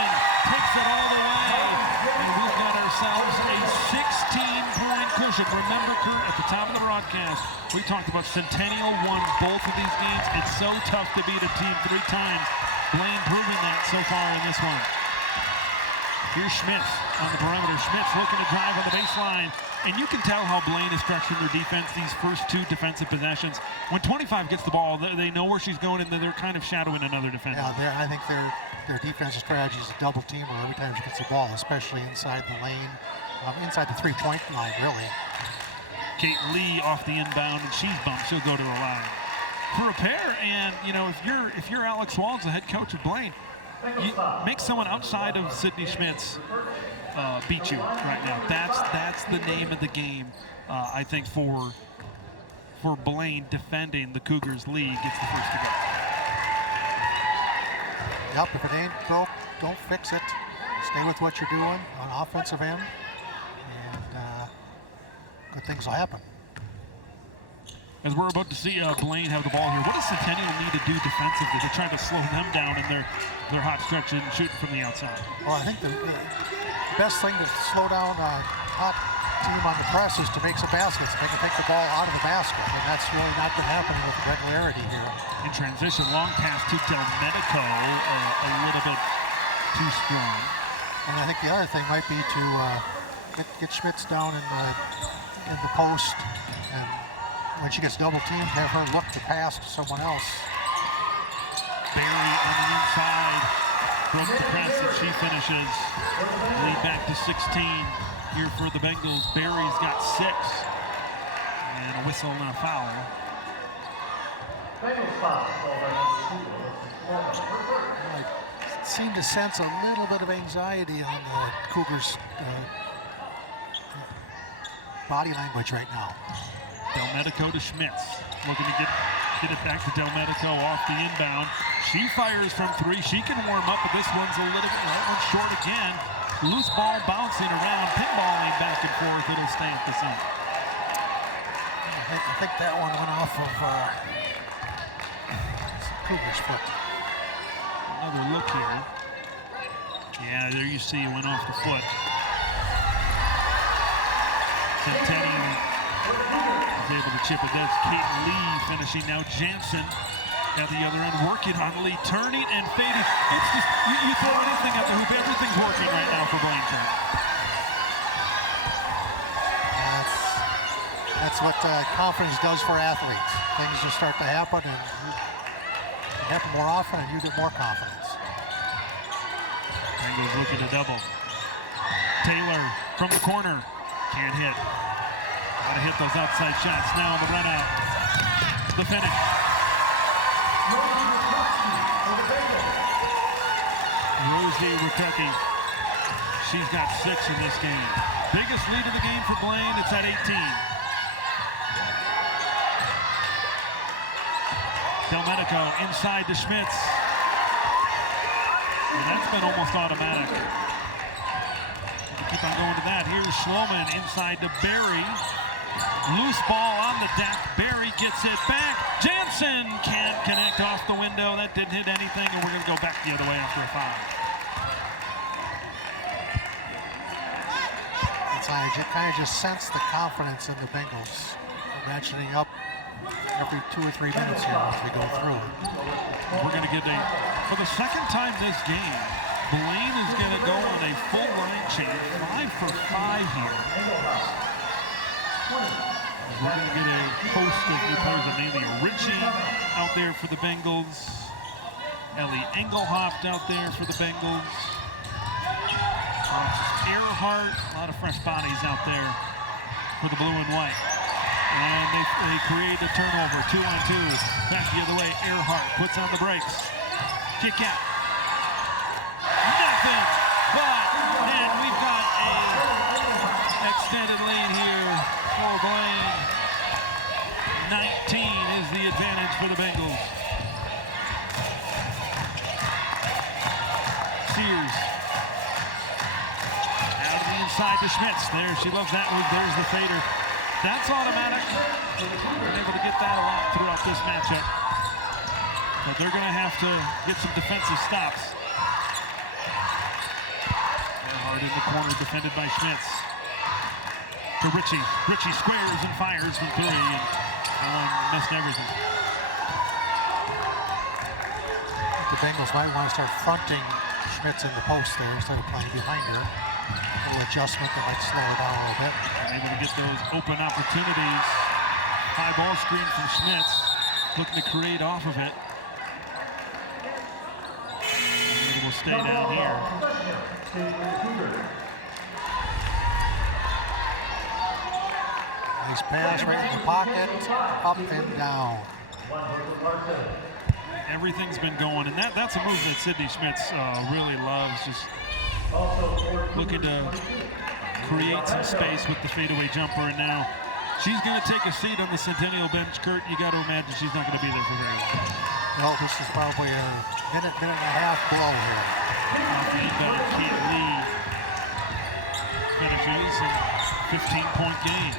takes it all the way, and we've got ourselves a 16-point cushion. Remember, Kurt, at the top of the broadcast, we talked about Centennial won both of these games. It's so tough to beat a team 3 times. Blaine proving that so far in this one. Here's Schmitz on the perimeter. Schmitz looking to drive on the baseline. And you can tell how Blaine is structuring their defense these first 2 defensive possessions. When 25 gets the ball, they know where she's going, and they're kind of shadowing another defender. Yeah, I think their defensive strategy is a double teamer every time she gets the ball, especially inside the lane, inside the 3-point line, really. Kate Lee off the inbound, and she's bumped. She'll go to the line for a pair. And you know, if you're Alex Walls, the head coach of Blaine, you make someone outside of Sydney Schmitz beat you right now. That's the name of the game. I think for Blaine defending the Cougars lead gets the first to go. Yep, if it ain't broke, don't fix it. Stay with what you're doing on offensive end, and good things will happen. As we're about to see Blaine have the ball here, what does Centennial need to do defensively? They're trying to slow them down in their hot stretch and shooting from the outside. Well, I think the best thing to slow down a hot team on the press is to make some baskets. They can take the ball out of the basket, and that's really not been happening with regularity here. In transition, long pass to Delmedico, a little bit too strong. And I think the other thing might be to get Schmitz down in the post, and when she gets double teamed, have her look to pass to someone else. Barry on the inside, broke the press, and she finishes. Lead back to 16 here for the Bengals. Barry's got 6, and a whistle and a foul. I seem to sense a little bit of anxiety on the Cougars' body language right now. Delmedico to Schmitz, looking to get it back to Delmedico off the inbound. She fires from 3. She can warm up, but this one's a little that one's short again. Loose ball bouncing around, pinballing back and forth. It'll stay at the center. I think that one went off of Cougars' foot. Another look here. Yeah, there you see it went off the foot. Centennial is able to chip it. That's Kate Lee finishing. Now Jansen at the other end, working on Lee, turning and fading. It's just, you throw anything at the hoop, everything's working right now for Blaine. That's what confidence does for athletes. Things just start to happen, and they happen more often, and you get more confidence. Bengals looking to double. Taylor from the corner, can't hit. Got to hit those outside shots now on the run out. The finish. Rosie Rutucky. She's got 6 in this game. Biggest lead of the game for Blaine. It's at 18. Delmedico inside to Schmitz. And that's been almost automatic. We'll keep on going to that. Here's Schloman inside to Barry. Loose ball on the deck. Barry gets it back. Jansen can't connect off the window. That didn't hit anything, and we're going to go back the other way after a foul. I kind of just sense the confidence in the Bengals, imagining up every 2 or 3 minutes here as we go through. We're going to get for the second time this game, Blaine is going to go on a full line change, 5 for 5 here. We're going to get a host of new players, Amelia Ritchie out there for the Bengals. Ellie Engelhoft out there for the Bengals. Earhart, a lot of fresh bodies out there for the blue and white. And they create a turnover, 2-on-2. Back the other way, Earhart puts on the brakes. Kick out. Nothing but, and we've got a extended lead here for Blaine. 19 is the advantage for the Bengals. Sears. Side to Schmitz. There, she loves that move. There's the fader. That's automatic. Been able to get that a lot throughout this matchup. But they're going to have to get some defensive stops. Hard in the corner, defended by Schmitz. To Ritchie. Ritchie squares and fires from 3, and missed everything. The Bengals might want to start fronting Schmitz in the post there instead of playing behind her. A little adjustment that might slow her down a little bit. And able to get those open opportunities. High ball screen from Schmitz. Looking to create off of it. And it will stay down here. Nice pass right in the pocket. Up and down. Everything's been going. And that's a move that Sydney Schmitz really loves. Just looking to create some space with the fadeaway jumper, and now she's going to take a seat on the Centennial bench. Kurt, you got to imagine she's not going to be there for very long. No, this is probably a minute and a half blow here. Kate Lee finishes a 15-point game.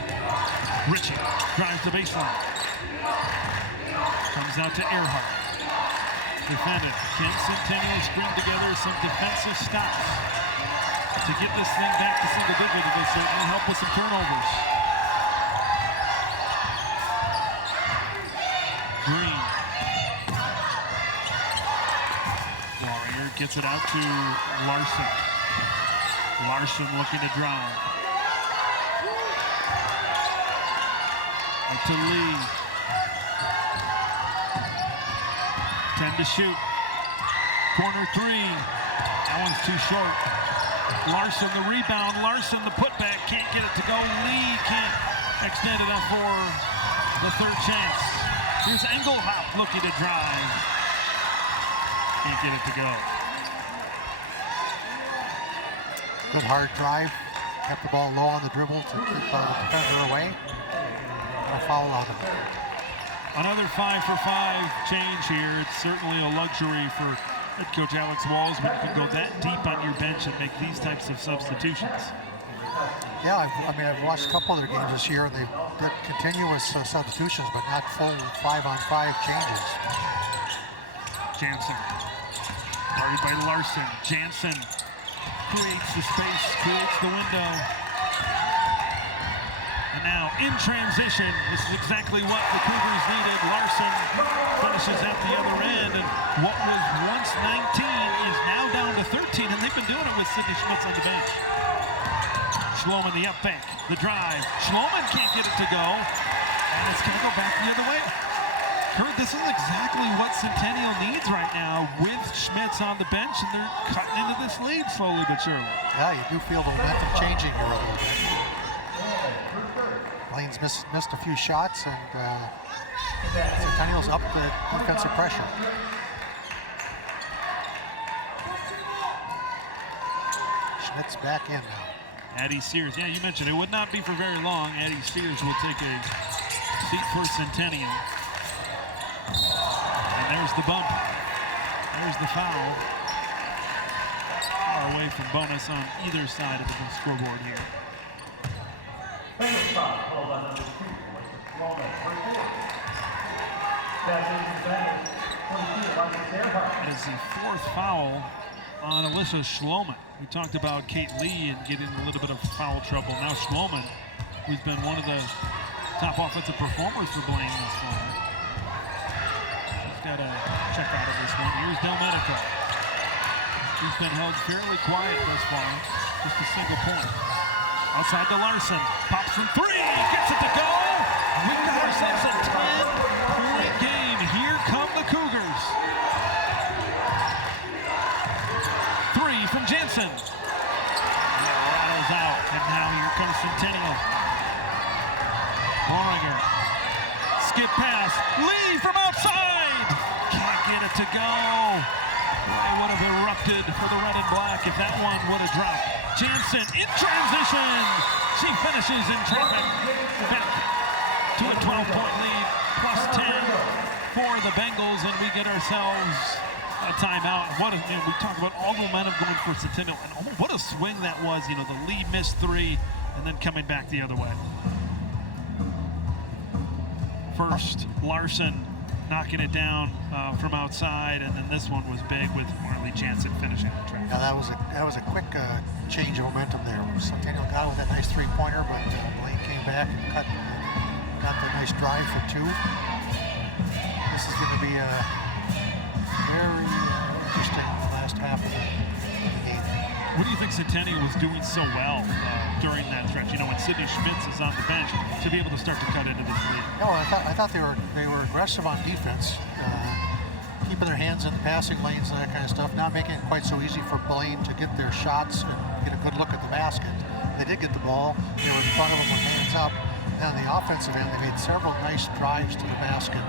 Ritchie drives the baseline. Comes out to Earhart. Defended. Can Centennial string together some defensive stops to get this thing back to single digit? It will certainly help with some turnovers. Green. Warrior gets it out to Larson. Larson looking to drive. Up to Lee. 10 to shoot. Corner three. That one's too short. Larson the rebound. Larson the putback. Can't get it to go. Lee can't extend it up for the third chance. Here's Engelhop looking to drive. Can't get it to go. Good hard drive. Kept the ball low on the dribble to keep the defender away. A foul on him. Another 5-for-5 change here. It's certainly a luxury for head coach Alex Walls when you can go that deep on your bench and make these types of substitutions. Yeah, I've watched a couple other games this year, and they did continuous substitutions, but not full 5-on-5 changes. Jansen, guarded by Larson. Jansen creates the space, creates the window. And now in transition, this is exactly what the Cougars needed. Larson finishes at the other end, and what was once 19 is now down to 13, and they've been doing it with Sidney Schmitz on the bench. Schloman the up bank, the drive. Schloman can't get it to go, and it's going to go back the other way. Kurt, this is exactly what Centennial needs right now with Schmitz on the bench, and they're cutting into this lead slowly but surely. Yeah, you do feel the momentum changing here a little bit. Blaine's missed a few shots, and Centennial's up the defensive pressure. Schmitz back in now. Addie Sears, yeah, you mentioned it would not be for very long. Addie Sears will take a seat for Centennial. And there's the bump. There's the foul. Far away from bonus on either side of the scoreboard here. That is the fourth foul on Alyssa Schloman. We talked about Kate Lee and getting a little bit of foul trouble. Now Schloman, who's been one of the top offensive performers for Blaine this fall. She's got a check out of this one. Here's Delmenico. He's been held fairly quiet thus far. Just a single point. Outside to Larson. Pops from three. Gets it to go. We've got ourselves a 10-point game. Here come the Cougars. Three from Jansen. Rattles out. And now here comes Centennial. Moringer. Skip pass. Lee from outside. Can't get it to go. They would have erupted for the red and black if that one would have dropped. Jansen in transition. She finishes in traffic. Back to a 12-point lead, plus 10 for the Bengals, and we get ourselves a timeout. We talked about all the momentum going for Centennial, and what a swing that was. You know, the lead missed three, and then coming back the other way. First, Larson knocking it down from outside, and then this one was big with Marley Jansen finishing the track. Yeah, that was a quick change of momentum there. Centennial got with that nice three-pointer, but Blaine came back and got the nice drive for two. This is going to be a very interesting last half of the game. What do you think Centennial was doing so well during that stretch? You know, when Sidney Schmitz is on the bench, to be able to start to cut into this lead. No, I thought they were aggressive on defense, keeping their hands in the passing lanes and that kind of stuff, not making it quite so easy for Blaine to get their shots and get a good look at the basket. They did get the ball. They were in front of them with hands up. And on the offensive end, they made several nice drives to the basket,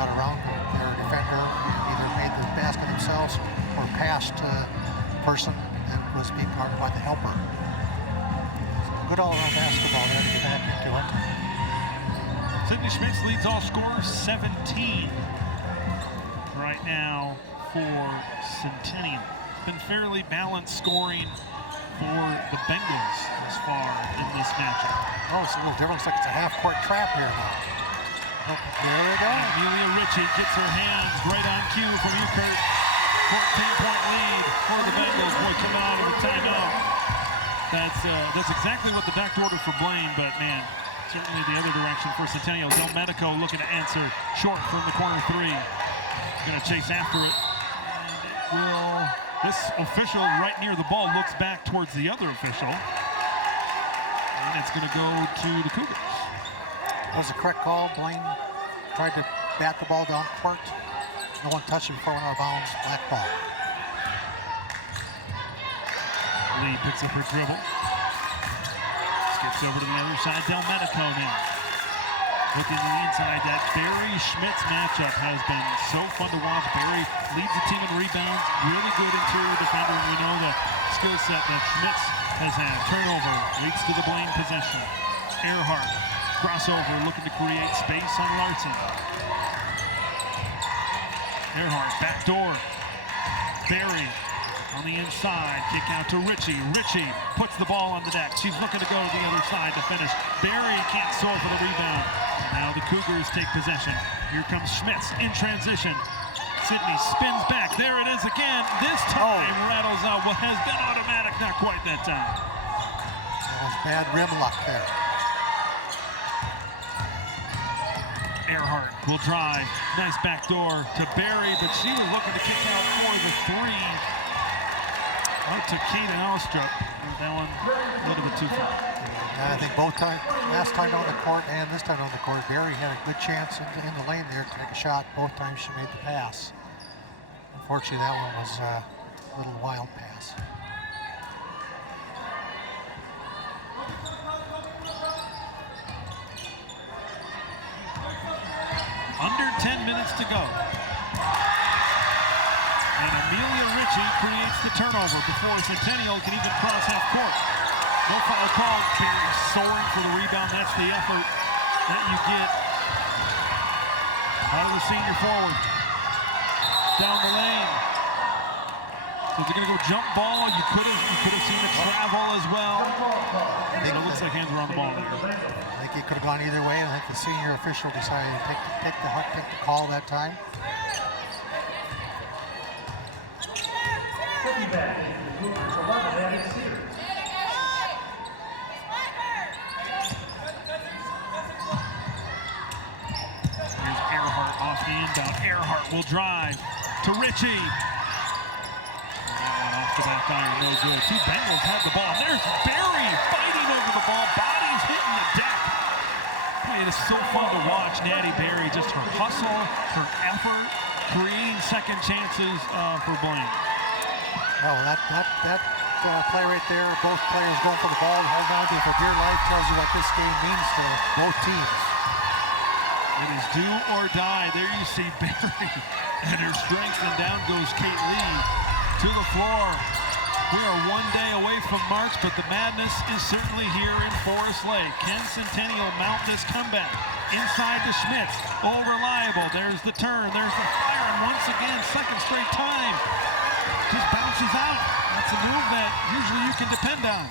got around their defender, either made the basket themselves or passed a person and was being guarded by the helper. Good all-around basketball there to get back into it. Sidney Schmitz leads all scorers, 17. now for Centennial. Been fairly balanced scoring for the Bengals thus far in this matchup. Oh, it's a little different. Looks like it's a half-court trap here now. Oh, there we go. Amelia Ritchie gets her hands right on cue from Ukert. 14-point lead for the Bengals. Boy, coming out of the timeout. That's exactly what the doctor ordered for Blaine, but man, certainly the other direction for Centennial. Del Medico looking to answer short from the corner three. Going to chase after it. And this official right near the ball looks back towards the other official. And it's going to go to the Cougars. That was a correct call. Blaine tried to bat the ball down court. No one touched it before it went out of bounds. Black ball. Lee picks up her dribble. Skips over to the other side. Del Medico now. Looking to the inside. That Barry Schmitz matchup has been so fun to watch. Barry leads the team in rebounds. Really good interior defender. And we know the skill set that Schmitz has had. Turnover leads to the Blaine possession. Earhart crossover looking to create space on Larson. Earhart backdoor. Barry on the inside, kick out to Ritchie. Ritchie puts the ball on the deck. She's looking to go to the other side to finish. Barry can't soar for the rebound. And now the Cougars take possession. Here comes Schmitz in transition. Sydney spins back. There it is again. This time rattles out what has been automatic. Not quite that time. That was bad rim luck there. Earhart will drive. Nice backdoor to Barry, but she was looking to kick out for the three. Out to Kaden Alstrup. That one a little bit too far. I think both times, last time on the court and this time on the court, Barry had a good chance in the lane there to take a shot. Both times she made the pass. Unfortunately, that one was a little wild pass. Under 10 minutes to go. And Amelia Ritchie creates the turnover before Centennial can even cross half court. No foul call. Barry soaring for the rebound. That's the effort that you get out of the senior forward. Down the lane. So they're going to go jump ball. You could have seen it travel as well. And it looks like hands were on the ball there. I think it could have gone either way. I think the senior official decided to take the call that time. Here's Earhart off the inbound. Earhart will drive to Ritchie. That one off the back iron, no good. Two Bengals have the ball. There's Barry fighting over the ball. Bodies hitting the deck. Boy, it is so fun to watch Natty Barry. Just her hustle, her effort, creating second chances for Blaine. Oh, that play right there, both players going for the ball and hold on to it for dear life, tells you what this game means to both teams. It is do or die. There you see Barry and her strength, and down goes Kate Lee to the floor. We are one day away from March, but the madness is certainly here in Forest Lake. Can Centennial mount this comeback? Inside to Schmitz. Oh, reliable. There's the turn. There's the fire. And once again, second straight time. Just bounces out. That's a move that usually you can depend on.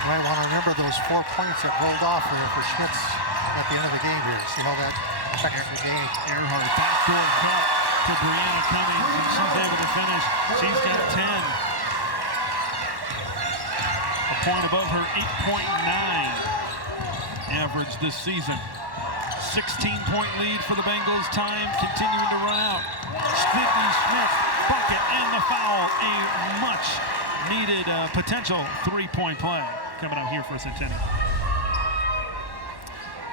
You might want to remember those 4 points that rolled off there for Schmitz at the end of the game here. See how that affects the game. Earhart backdoor cut to Brianna Cummings, and she's able to finish. She's got 10. A point above her 8.9 average this season. 16-point lead for the Bengals. Time continuing to run out. Sydney Schmitz, bucket and the foul. A much-needed potential three-point play coming out here for Centennial.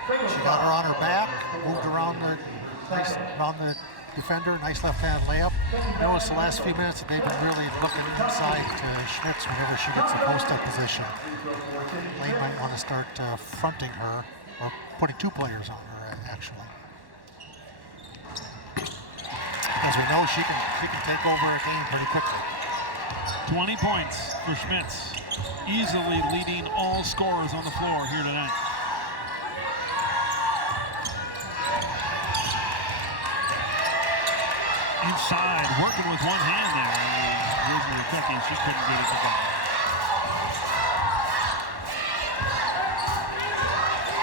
She got her on her back, moved around the defender, nice left-hand layup. Notice the last few minutes that they've been really looking inside to Schmitz whenever she gets a post-up position. Blaine might want to start fronting her, or putting two players on her, actually. As we know, she can take over a game pretty quickly. 20 points for Schmitz, easily leading all scorers on the floor here tonight. inside, working with one hand there. Usually a cookie, she couldn't get it to go.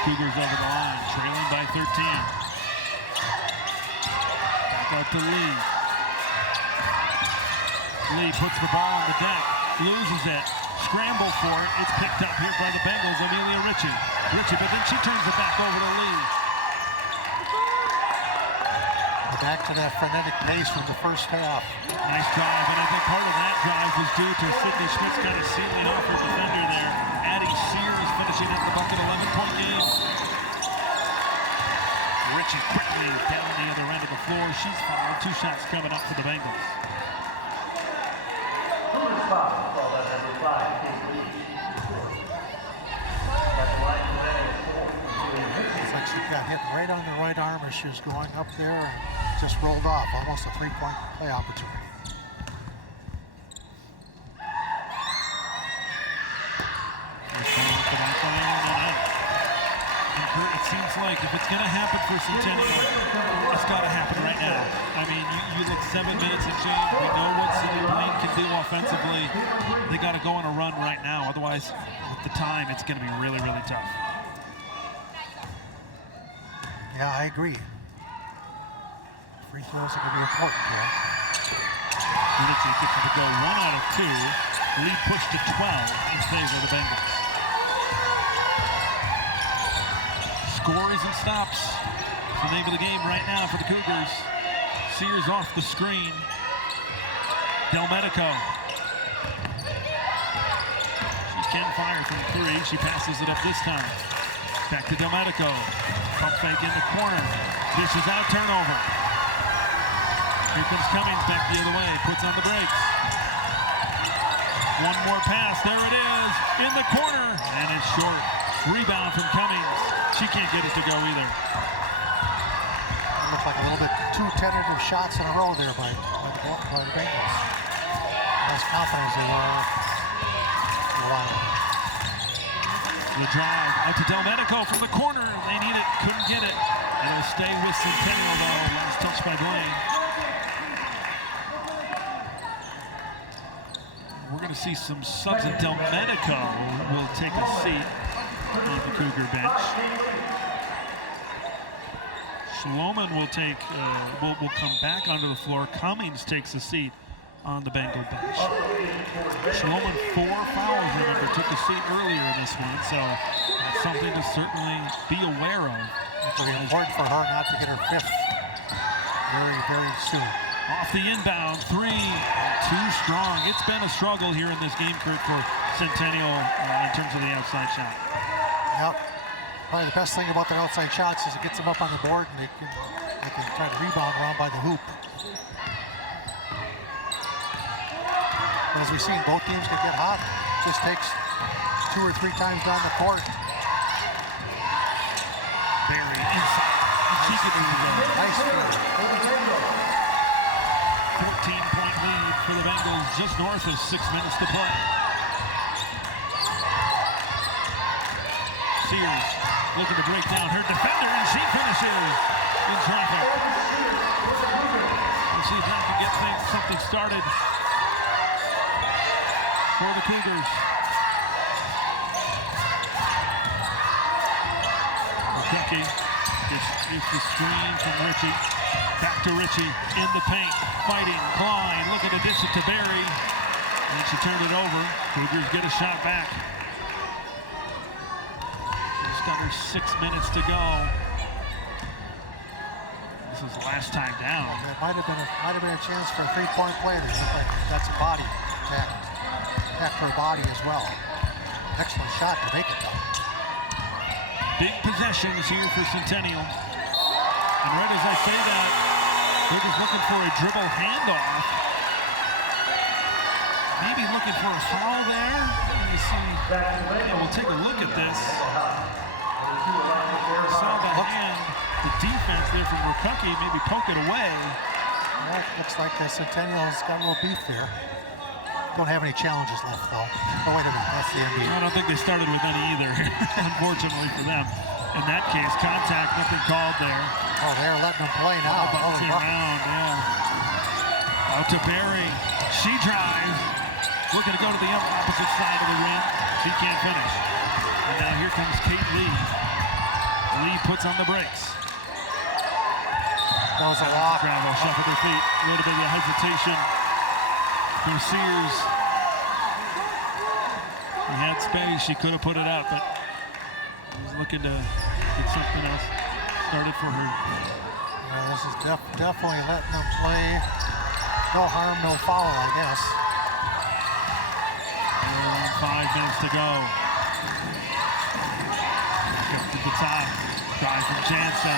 Cougars over the line, trailing by 13. Back out to Lee. Lee puts the ball on the deck, loses it, scramble for it. It's picked up here by the Bengals, Amelia Ritchie. But then she turns it back over to Lee. Back to that frenetic pace from the first half. Nice drive, and I think part of that drive was due to Sydney Schmitz kind of sealing off her defender there. Addie Sears finishing at the bucket, 11-point game. Ritchie quickly down the other end of the floor. She's fouled. 2 shots coming up for the Bengals. It's like she got hit right on the right arm as she was going up there and just rolled off. Almost a 3-point play opportunity. It seems like if it's going to happen for Centennial, it's got to happen right now. I mean, you look 7 minutes and change. We know what Blaine can do offensively. They got to go on a run right now. Otherwise, with the time, it's going to be really, really tough. Yeah, I agree. Free throws are going to be important here. Unity gets it to go 1 out of 2. Lead pushed to 12 in favor of the Bengals. Scores and stops. It's the name of the game right now for the Cougars. Sears off the screen. Delmedico. She can fire from 3. She passes it up this time. Back to Delmedico. Pump fake in the corner. Dishes out, turnover. Here comes Cummings back the other way. Puts on the brakes. One more pass. There it is. In the corner. And it's short. Rebound from Cummings. She can't get it to go either. It looked like a little bit 2 tentative shots in a row there by the Bengals. As confident as they were for a while. The drive out to Delmedico from the corner. They need it, couldn't get it. And it'll stay with Centennial though. Last touch by Blaine. We're going to see some subs, and Delmedico will take a seat on the Cougar bench. Shloman will will come back onto the floor. Cummings takes a seat on the Bengal bench. Shloman 4 fouls, remember, took a seat earlier in this one, so that's something to certainly be aware of. It'll be important for her not to get her 5th very, very soon. Off the inbound, 3, too strong. It's been a struggle here in this game, Kurt, for Centennial in terms of the outside shot. Yep. Probably the best thing about their outside shots is it gets them up on the board and they can try to rebound around by the hoop. As we've seen, both teams can get hot. It just takes 2 or 3 times down the court. Barry inside. She gets it to go. Nice play. 14-point lead for the Bengals, just north of 6 minutes to play. Sears looking to break down her defender, and she finishes in traffic. We'll see if that can get something started for the Cougars. McCuckey is the screen from Ritchie. Back to Ritchie in the paint, fighting, Klein looking to dish it to Barry, and she turned it over. Cougars get a shot back. She's got her 6 minutes to go. This is the last time down. It might have been a chance for a 3-point play there. But that's a body attack for a body as well. Excellent shot to make it though. Big possessions here for Centennial. And right as I say that, they're just looking for a dribble handoff. Maybe looking for a foul there. You see, we'll take a look at this. Saw the hand, the defense there from McCuckey, maybe poke it away. Well, looks like the Centennial's got a little beef there. Don't have any challenges left though. Oh, wait a minute, that's the NBA. I don't think they started with any either, unfortunately for them. In that case, contact, nothing called there. Oh, they're letting them play now. Bouncing around, yeah. Out to Barry. She drives. Looking to go to the opposite side of the rim. She can't finish. And now here comes Kate Lee. Lee puts on the brakes. That was a lot. Travel, shuffled her feet. A little bit of hesitation from Sears. He had space. She could have put it out, but he was looking to get something else started for her. Yeah, this is definitely letting them play. No harm, no foul, I guess. And 5 minutes to go. Up to the top. Drive from Jansen.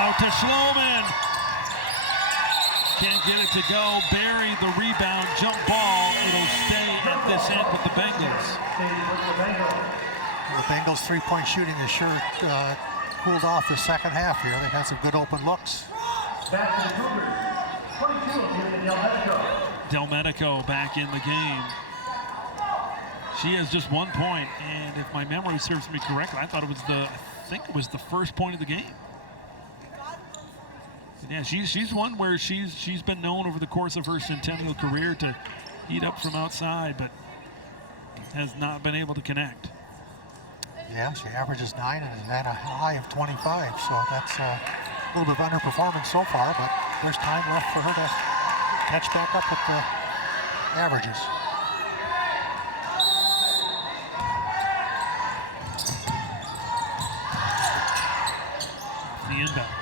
Out to Schloman. Can't get it to go. Barry the rebound. Jump ball. It'll stay at this end with the Bengals. The Bengals' three-point shooting is sure cooled off the second half here. They had some good open looks. Del Medico back in the game. She has just 1 point, and if my memory serves me correctly, I think it was the first point of the game. Yeah, she's one where she's been known over the course of her Centennial career to heat up from outside, but has not been able to connect. Yeah, she averages 9 and has had a high of 25, so that's a little bit of underperformance so far, but there's time left for her to catch back up with the averages. The inbound.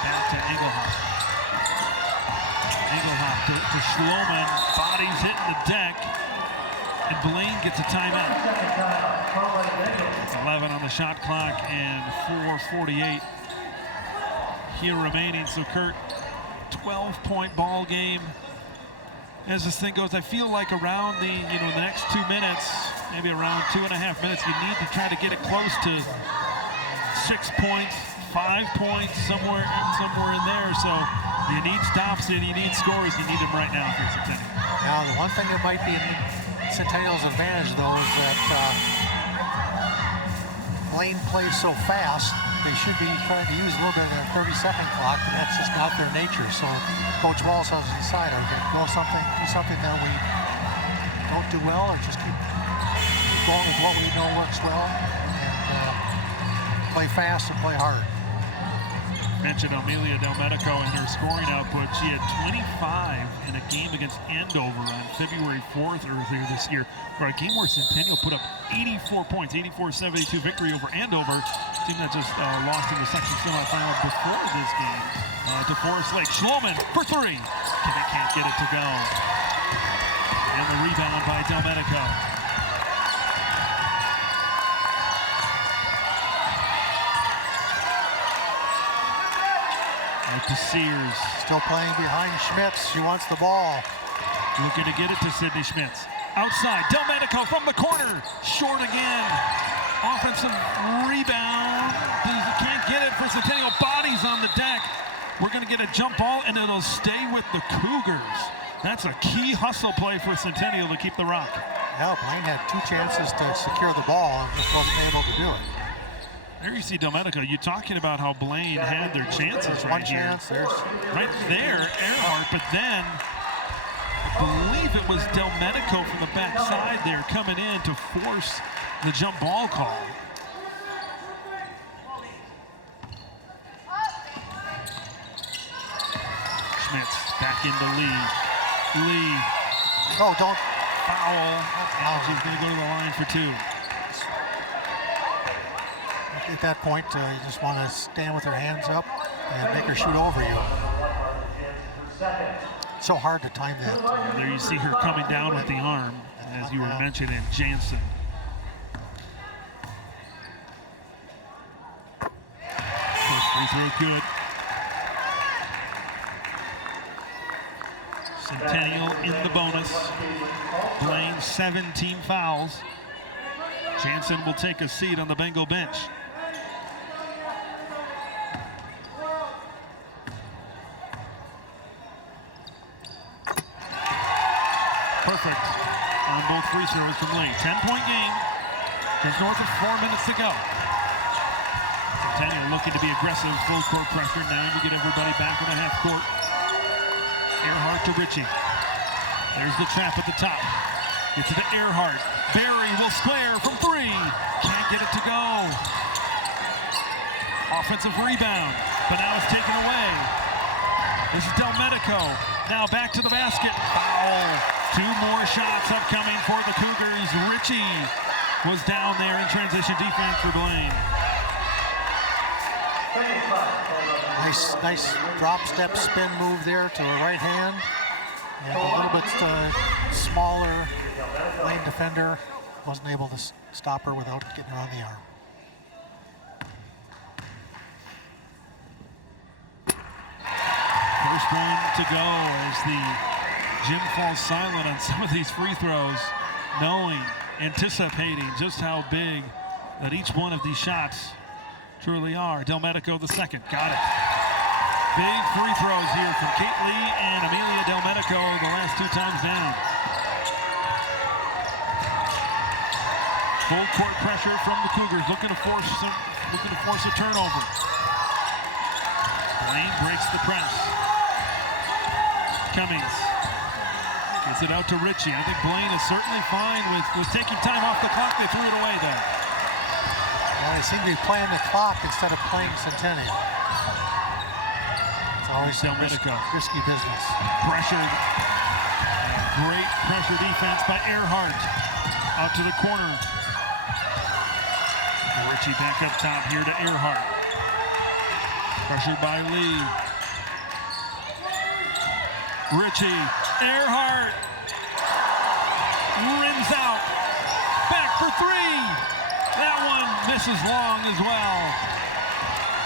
Back to Engelhoff. Engelhoff to Schloman. Bodies hitting the deck. And Blaine gets a timeout. 11 on the shot clock and 4:48 here remaining. So Kurt, 12-point ball game. As this thing goes, I feel like around the next 2 minutes, maybe around 2.5 minutes, you need to try to get it close to 6 points, 5 points, somewhere in there. So you need stops and you need scores. You need them right now for Centennial. Now, the one thing that might be in Centennial's advantage, though, is that Blaine plays so fast. They should be trying to use a little bit of the 30-second clock, and that's just not their nature. So Coach Walls has to decide, okay, do something that we don't do well, or just keep going with what we know works well, and play fast and play hard. Mentioned Amelia Del Medico and her scoring output. She had 25 in a game against Andover on February 4th earlier this year, for a game where Centennial put up 84 points, 84-72 victory over Andover, team that just lost in the section semifinal before this game to Forest Lake. Schloman for three. They can't get it to go. And the rebound by Del Medico. Out to Sears. Still playing behind Schmitz. She wants the ball. Looking to get it to Sydney Schmitz. Outside, Del Medico from the corner. Short again. Offensive rebound. Can't get it for Centennial. Bodies on the deck. We're going to get a jump ball, and it'll stay with the Cougars. That's a key hustle play for Centennial to keep the rock. Yeah, Blaine had 2 chances to secure the ball and just wasn't able to do it. There you see Del Medico. You're talking about how Blaine had their chances right here. One chance, there's right there, Earhart, but then I believe it was Del Medico from the backside there coming in to force the jump ball call. Schmitz back into Lee. Lee. Oh, don't Foul. And she's going to go to the line for 2. at that point, you just want to stand with her hands up and make her shoot over you. So hard to time that. There you see her coming down with the arm, as you were mentioning, Jansen. First free throw good. Centennial in the bonus. Blaine 17 fouls. Jansen will take a seat on the Bengal bench. Perfect on both free throws from Blaine. 10-point game. There's north of 4 minutes to go. Centennial looking to be aggressive, full court pressure now to get everybody back in the half court. Earhart to Ritchie. There's the trap at the top. Gets it to Earhart. Barry will square from three. Can't get it to go. Offensive rebound, but now it's taken away. This is Delmedico. Now back to the basket. Foul. Two more shots upcoming for the Cougars. Ritchie was down there in transition defense for Blaine. Nice drop step spin move there to the right hand. And a little bit smaller Blaine defender wasn't able to stop her without getting her on the arm. First one to go as the gym falls silent on some of these free throws, knowing, anticipating just how big that each one of these shots truly are. Delmedico the second, got it. Big free throws here from Kate Lee and Amelia Delmedico the last two times down. Full court pressure from the Cougars, looking to force a turnover. Blaine breaks the press. Cummings gets it out to Ritchie. I think Blaine is certainly fine with taking time off the clock. They threw it away though. Well, they seem to be playing the clock instead of playing Centennial. It's always risky business. Pressured. Great pressure defense by Earhart. Out to the corner. Ritchie back up top here to Earhart. Pressured by Lee. Ritchie, Earhart, rims out, back for three. That one misses long as well.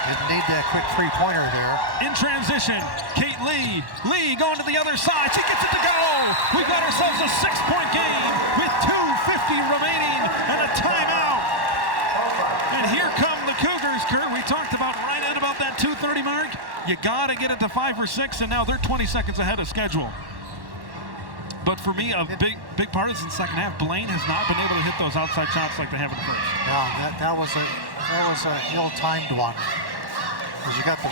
Didn't need that quick three-pointer there. In transition, Kate Lee. Lee going to the other side. She gets it to go. We've got ourselves a 6-point game with 2:50 remaining and a timeout. And here come the Cougars, Kurt. We talked about right at about that 2:30 mark. You got to get it to 5 or 6, and now they're 20 seconds ahead of schedule. But for me, a big part is in the second half. Blaine has not been able to hit those outside shots like they have in the first. No, that was a ill-timed one. Because you got the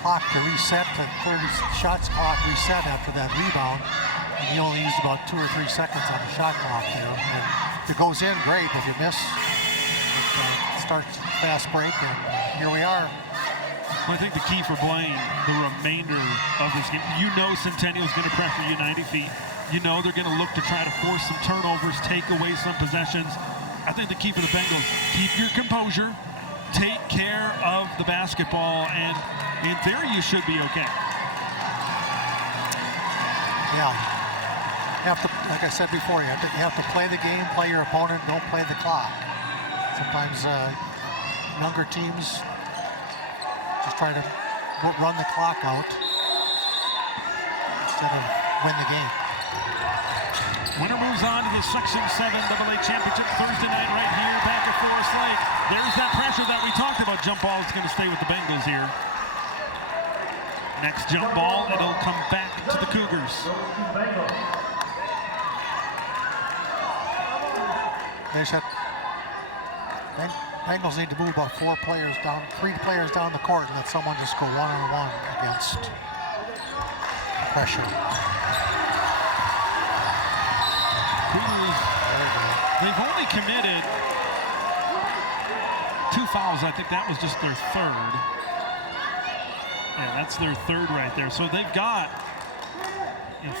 clock to reset, the 30 shots clock reset after that rebound, and you only used about 2 or 3 seconds on the shot clock there. And if it goes in, great. If you miss, it starts fast break, and here we are. Well, I think the key for Blaine, the remainder of this game, you know Centennial's going to pressure you 90 feet. You know they're going to look to try to force some turnovers, take away some possessions. I think the key for the Bengals, keep your composure, take care of the basketball, and in theory, you should be okay. Yeah. You have to, like I said before, you have to play the game, play your opponent, don't play the clock. Sometimes younger teams just try to run the clock out instead of win the game. Winner moves on to the Section 7 AA Championship Thursday night right here back at Forest Lake. There's that pressure that we talked about. Jump ball is going to stay with the Bengals here. Next jump ball, it'll come back to the Cougars. They said Bengals need to move about 3 players down the court and let someone just go one-on-one against pressure. Cougars, they've only committed 2 fouls. I think that was just their third. Yeah, that's their third right there. So they've got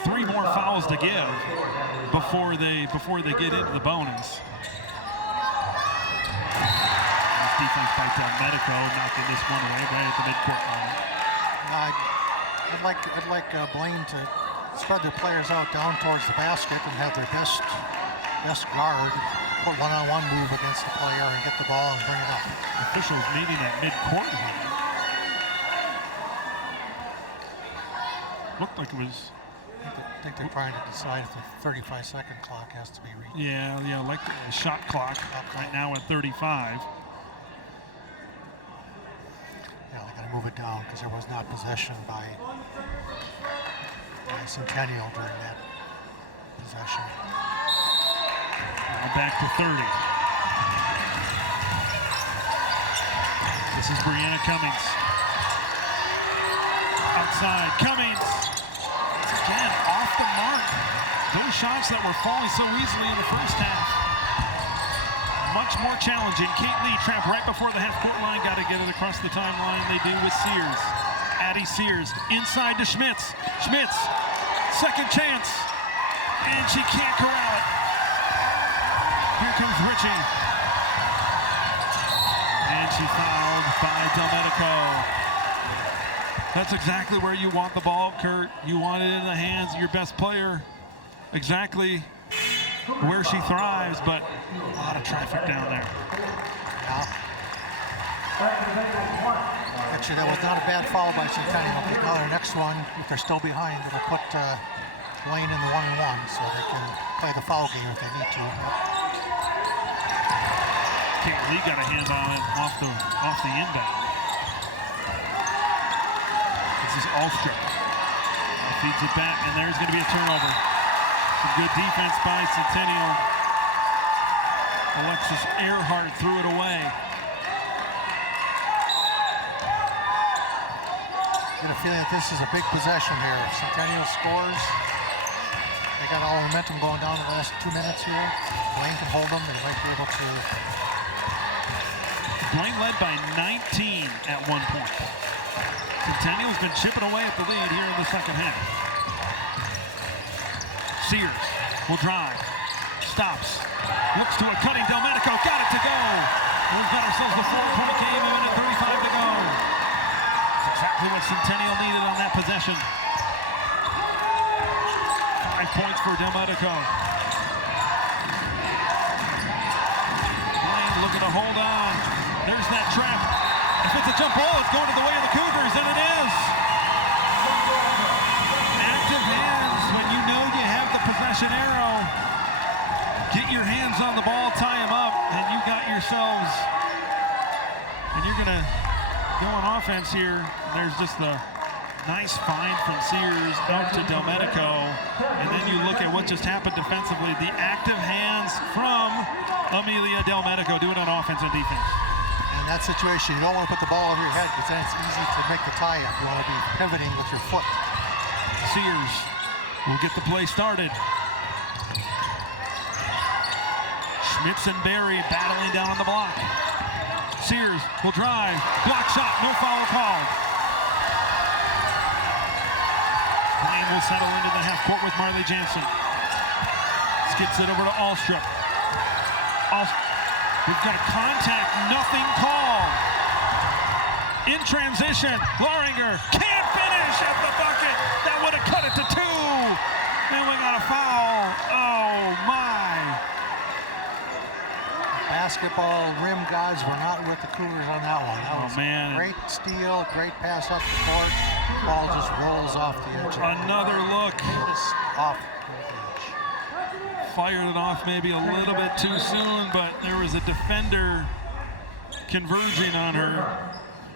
3 more fouls to give before they get into the bonus. Defense by Delmedico, knocking this one away right at the midcourt line. I'd like Blaine to spread their players out down towards the basket and have their best guard put one-on-one move against the player and get the ball and bring it up. Officials meeting at midcourt line. Looked like it was. I think they're trying to decide if the 35-second clock has to be reached. Yeah, like the shot clock right now at 35. Yeah, they got to move it down because there was not possession by Centennial during that possession. Now back to 30. This is Brianna Cummings. Outside, Cummings. Again, off the mark. Those shots that were falling so easily in the first half. Much more challenging. Kate Lee trapped right before the half-court line. Got to get it across the timeline. They do with Sears. Addie Sears inside to Schmitz. Schmitz, second chance. And she can't corral it. Here comes Richie. And she fouled by Delmedico. That's exactly where you want the ball, Kurt. You want it in the hands of your best player. Exactly where she thrives, but a lot of traffic down there. Actually, that was not a bad foul by Centennial. Now their next one, if they're still behind, it'll put Blaine in the 1-and-1, so they can play the foul game if they need to. Kate Lee got a hand on it off the inbound. This is Alstrup. Feeds it back, and there's going to be a turnover. Some good defense by Centennial. Alexis Earhart threw it away. Get a feeling that this is a big possession here. If Centennial scores, they got all the momentum going down the last 2 minutes here. Blaine can hold them. They might be able to. Blaine led by 19 at one point. Centennial's been chipping away at the lead here in the second half. Sears will drive, stops, looks to a cutting Delmedico, got it to go. And we've got ourselves a 4-point game, a minute 35 to go. That's exactly what Centennial needed on that possession. 5 points for Delmedico. Blaine looking to hold on. There's that trap. If it's a jump ball, it's going to the way of the Cougars, and it is. Active hands when you know you have the possession arrow. Get your hands on the ball, tie them up, and you got yourselves. And you're going to go on offense here. There's just the nice find from Sears out to Delmedico. And then you look at what just happened defensively. The active hands from Amelia Delmedico doing on offense and defense. In that situation, you don't want to put the ball over your head because then it's easy to make the tie-up. You want to be pivoting with your foot. Sears will get the play started. Schmitz and Berry battling down on the block. Sears will drive. Block shot, no foul called. Blaine will settle into the half court with Marley Jansen. Skips it over to Alstrup. We've got a contact, nothing called. In transition, Loringer can't finish at the bucket. That would have cut it to 2. And we got a foul. Oh my. Basketball rim gods were not with the Cougars on that one. That was man. A great steal, great pass up the court. The ball just rolls off the edge. Another look. Just off. Fired it off maybe a little bit too soon, but there was a defender converging on her.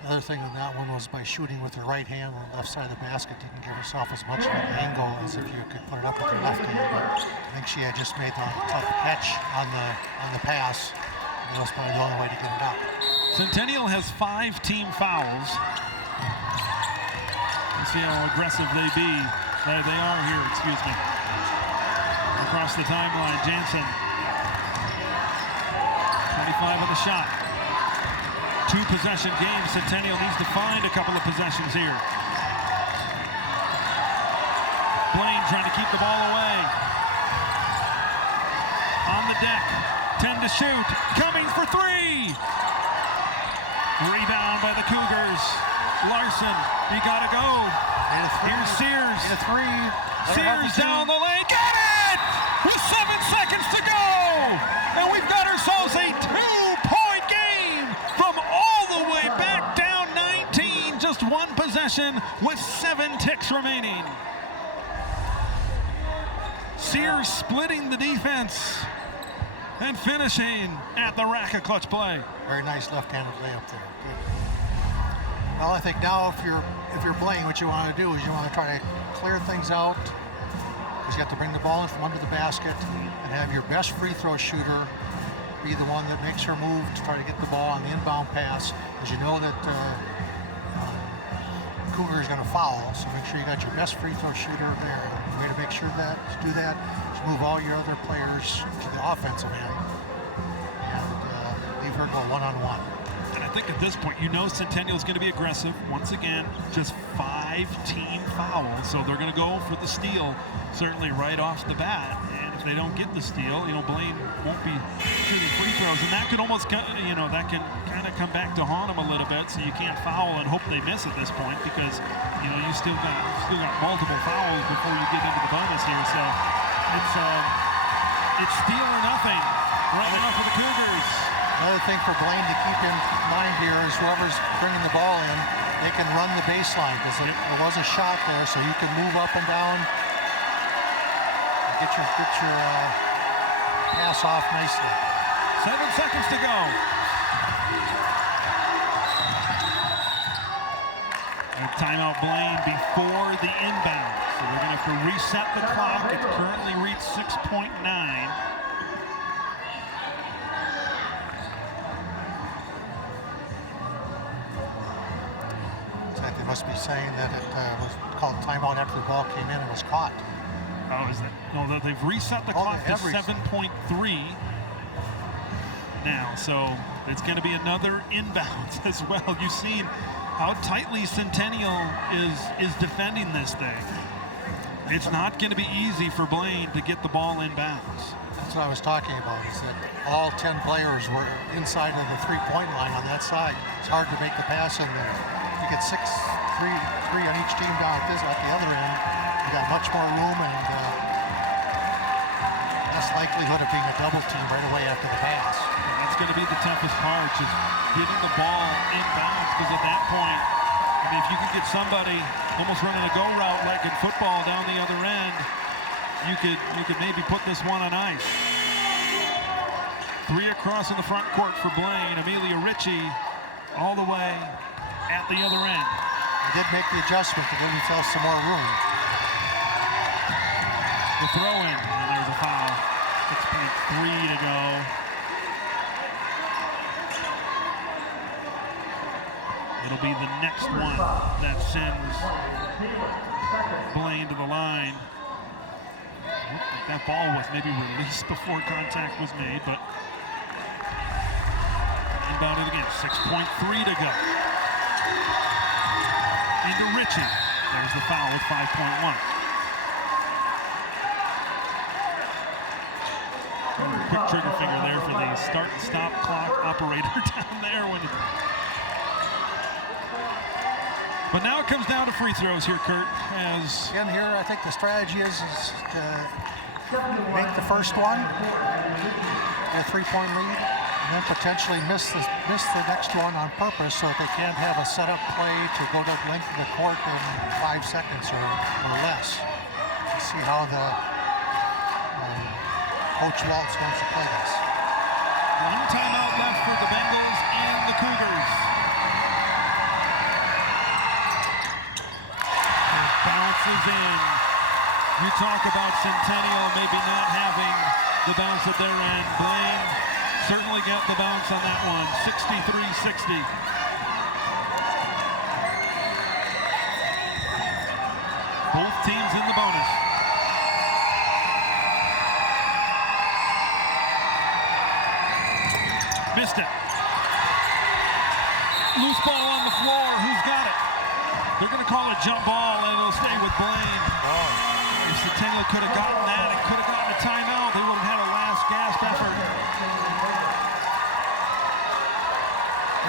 Another thing on that one was by shooting with her right hand on the left side of the basket, didn't give herself as much of an angle as if you could put it up with your left hand. But I think she had just made the tough catch on the pass. That was probably the only way to get it up. Centennial has 5 team fouls. Let's see how aggressive they be. There they are here, excuse me. Across the timeline, Jansen. 25 on the shot. 2-possession game. Centennial needs to find a couple of possessions here. Blaine trying to keep the ball away. On the deck. 10 to shoot. Cummings for 3. Rebound by the Cougars. Larson, he gotta go. Here's Sears. And a 3. Sears down the lane. Get it! With 7 seconds to go! And we've got ourselves a 2-point game from all the way back down 19. Just 1 possession with 7 ticks remaining. Sears splitting the defense and finishing at the rack a clutch play. Very nice left-handed layup there. Good. Well, I think now if you're Blaine, what you want to do is you want to try to clear things out. You have to bring the ball in from under the basket and have your best free throw shooter be the one that makes her move to try to get the ball on the inbound pass, because you know that Cougar is going to foul. So make sure you got your best free throw shooter there. The way to make sure that to do that is move all your other players to the offensive end and leave her go one-on-one. And I think at this point, you know Centennial is going to be aggressive. Once again, just 5 team fouls, so they're going to go for the steal, certainly right off the bat. And if they don't get the steal, you know, Blaine won't be shooting free throws, and that can almost, you know, that can kind of come back to haunt them a little bit. So you can't foul and hope they miss at this point, because you know you still got multiple fouls before you get into the bonus here. So it's steal or nothing right now for the Cougars. Another thing for Blaine to keep in mind here is whoever's bringing the ball in, they can run the baseline, because there was a shot there, so you can move up and down, and get your pass off nicely. 7 seconds to go. And timeout Blaine before the inbound. So they're going to have to reset the clock. It's currently reached 6.9. They must be saying that it was called timeout after the ball came in and was caught. Oh, is that? No, they've reset the clock to 7.3 now, so it's going to be another inbounds as well. You've seen how tightly Centennial is defending this thing. It's not going to be easy for Blaine to get the ball inbounds. That's what I was talking about, is that all 10 players were inside of the three-point line on that side. It's hard to make the pass in there. You get three on each team down at the other end. You got much more room and less likelihood of being a double team right away after the pass. And that's going to be the toughest part, just getting the ball inbounds, because at that point, I mean, if you could get somebody almost running a go route like in football down the other end, you could maybe put this one on ice. 3 across in the front court for Blaine. Amelia Ritchie all the way at the other end. They did make the adjustment to give themselves some more room. The throw in, and there's a foul. 6.3 to go. It'll be the next one that sends Blaine to the line. That ball was maybe released before contact was made, but inbounded again. 6.3 to go. Into Ritchie. There's the foul with 5.1. Quick trigger finger there for the start and stop clock operator down there. But now it comes down to free throws here, Kurt. Again here, I think the strategy is to make the first one, get a 3-point lead, and then potentially miss the next one on purpose so that they can't have a setup play to go to the length of the court in 5 seconds or less. Let's see how the Coach Waltz wants to play this. One timeout left for the Bengals and the Cougars. And bounces in. You talk about Centennial maybe not having the bounce at their end. Blaine certainly got the bounce on that one. 63-60. Both teams in the bonus. Missed it. Loose ball on the floor. Who's got it? They're going to call a jump ball, and it'll stay with Blaine. If Centennial could have gotten that, it could have gotten a timeout. They would have had a last gasp effort.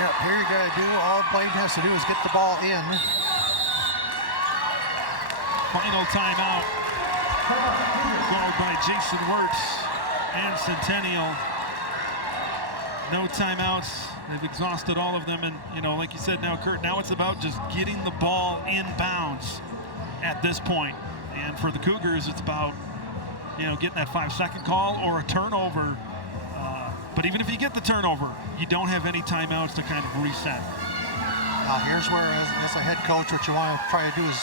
Yep, here you got to do, all Blaine has to do is get the ball in. Final timeout called by Jason Wirtz and Centennial. No timeouts. They've exhausted all of them, and you know, like you said, now Kurt, now it's about just getting the ball inbounds at this point. And for the Cougars, it's about, you know, getting that 5-second call or a turnover. But even if you get the turnover, you don't have any timeouts to kind of reset. Here's where, as a head coach, what you want to try to do is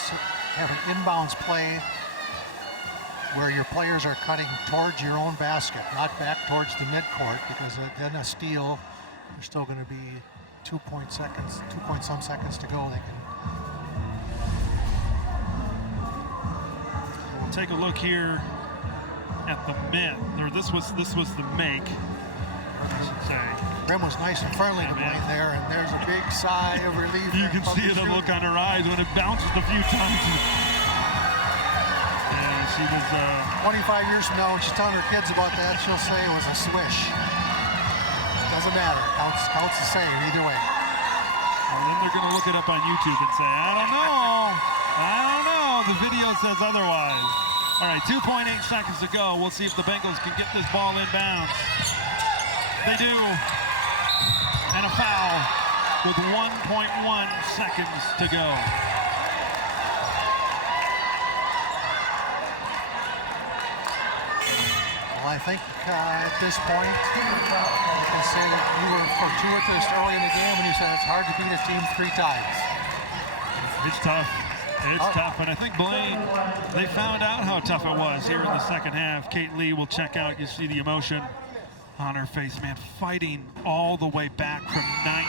have an inbounds play where your players are cutting towards your own basket, not back towards the midcourt, because then a steal, there's still going to be 2 point some seconds to go. They can. We'll take a look here at the this was the make, I should say. Rim was nice and friendly to Blaine there, and there's a big sigh of relief. You can see the look on her eyes when it bounces a few times. Yeah, she was. 25 years from now, when she's telling her kids about that, she'll say it was a swish. Doesn't matter. Counts the same either way. Well, then they're going to look it up on YouTube and say, I don't know. The video says otherwise. All right, 2.8 seconds to go. We'll see if the Bengals can get this ball inbounds. They do. And a foul with 1.1 seconds to go. Well, I think at this point, you can say that you were fortuitous early in the game when you said it's hard to beat a team 3 times. It's tough. It's tough, but I think Blaine, they found out how tough it was here in the second half. Kate Lee will check out. You see the emotion on her face, man, fighting all the way back from 19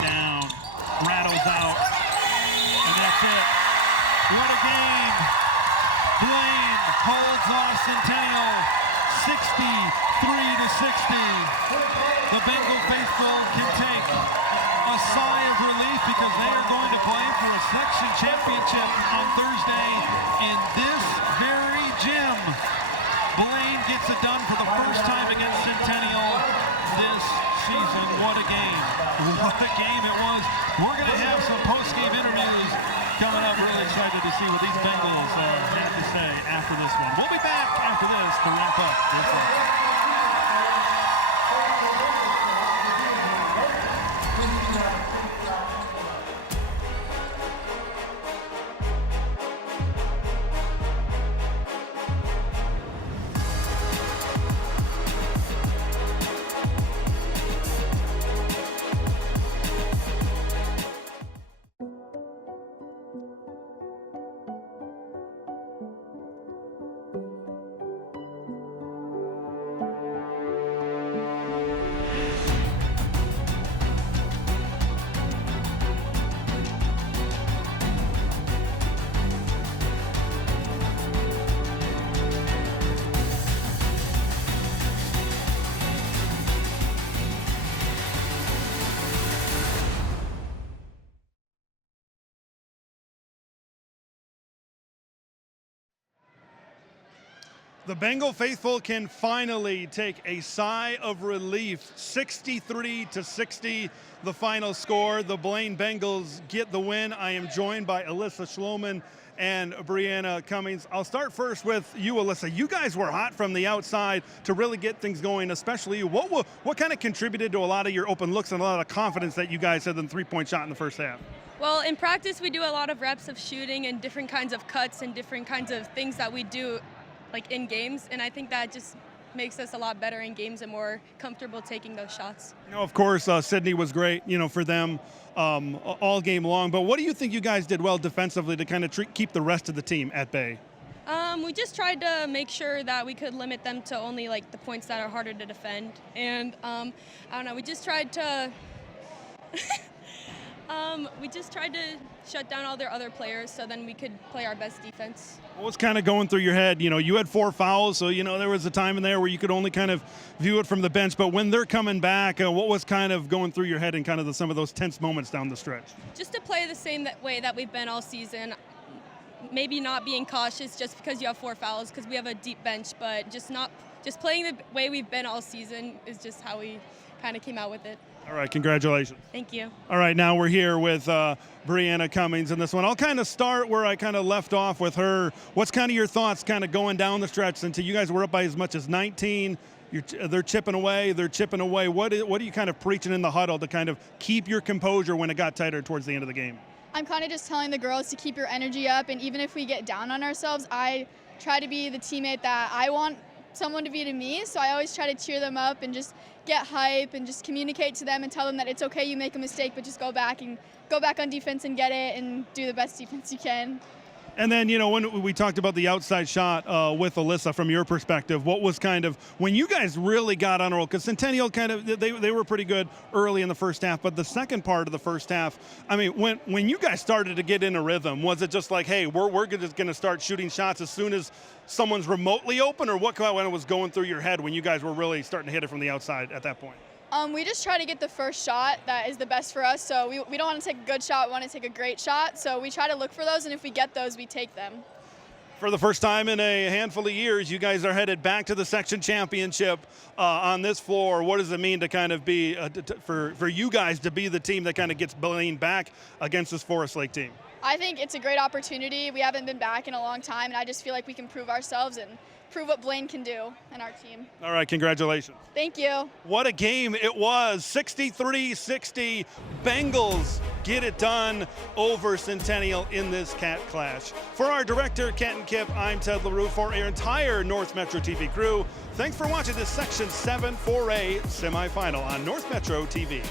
down. Rattles out, and that's it. What a game. Blaine holds off Centennial 63-60. The Bengal faithful can take a sigh of relief because they are going to play for a section championship on Thursday in this very gym. Blaine gets it done for the first time against Centennial this season. What a game. What a game it was. We're going to have some post-game interviews coming up. Really excited to see what these Bengals have to say after this one. We'll be back after this to wrap up this one. The Bengal faithful can finally take a sigh of relief. 63-60, the final score. The Blaine Bengals get the win. I am joined by Alyssa Schloman and Brianna Cummings. I'll start first with you, Alyssa. You guys were hot from the outside to really get things going, especially you. What kind of contributed to a lot of your open looks and a lot of confidence that you guys had in the three-point shot in the first half? Well, in practice, we do a lot of reps of shooting and different kinds of cuts and different kinds of things that we do like in games, and I think that just makes us a lot better in games and more comfortable taking those shots. You know, of course, Sydney was great, you know, for them all game long, but what do you think you guys did well defensively to kind of keep the rest of the team at bay? We just tried to make sure that we could limit them to only like the points that are harder to defend, and I don't know, we just tried to shut down all their other players so then we could play our best defense. What was kind of going through your head? You know, you had 4 fouls, so, you know, there was a time in there where you could only kind of view it from the bench. But when they're coming back, what was kind of going through your head in kind of some of those tense moments down the stretch? Just to play the same way that we've been all season. Maybe not being cautious just because you have 4 fouls because we have a deep bench, but just playing the way we've been all season is just how we kind of came out with it. All right, congratulations. Thank you. All right, now we're here with Brianna Cummings in this one. I'll kind of start where I kind of left off with her. What's kind of your thoughts kind of going down the stretch until you guys were up by as much as 19? They're chipping away. What are you kind of preaching in the huddle to kind of keep your composure when it got tighter towards the end of the game? I'm kind of just telling the girls to keep your energy up, and even if we get down on ourselves, I try to be the teammate that I want someone to be to me, so I always try to cheer them up and just get hype and just communicate to them and tell them that it's okay, you make a mistake, but just go back on defense and get it and do the best defense you can. And then, when we talked about the outside shot with Alyssa, from your perspective, what was kind of when you guys really got on a roll? Because Centennial they were pretty good early in the first half, but the second part of the first half, I mean, when you guys started to get in a rhythm, was it just like, hey, we're just going to start shooting shots as soon as someone's remotely open, or what when it was going through your head when you guys were really starting to hit it from the outside at that point? We just try to get the first shot that is the best for us. So we don't want to take a good shot, we want to take a great shot. So we try to look for those, and if we get those, we take them. For the first time in a handful of years, you guys are headed back to the section championship on this floor. What does it mean to kind of be, for you guys to be the team that kind of gets Blaine back against this Forest Lake team? I think it's a great opportunity. We haven't been back in a long time, and I just feel like we can prove ourselves and prove what Blaine can do in our team. All right, congratulations. Thank you. What a game it was. 63-60. Bengals get it done over Centennial in this Cat Clash. For our director, Kenton Kipp, I'm Ted LaRue. For our entire North Metro TV crew, thanks for watching this Section 7 4A semifinal on North Metro TV.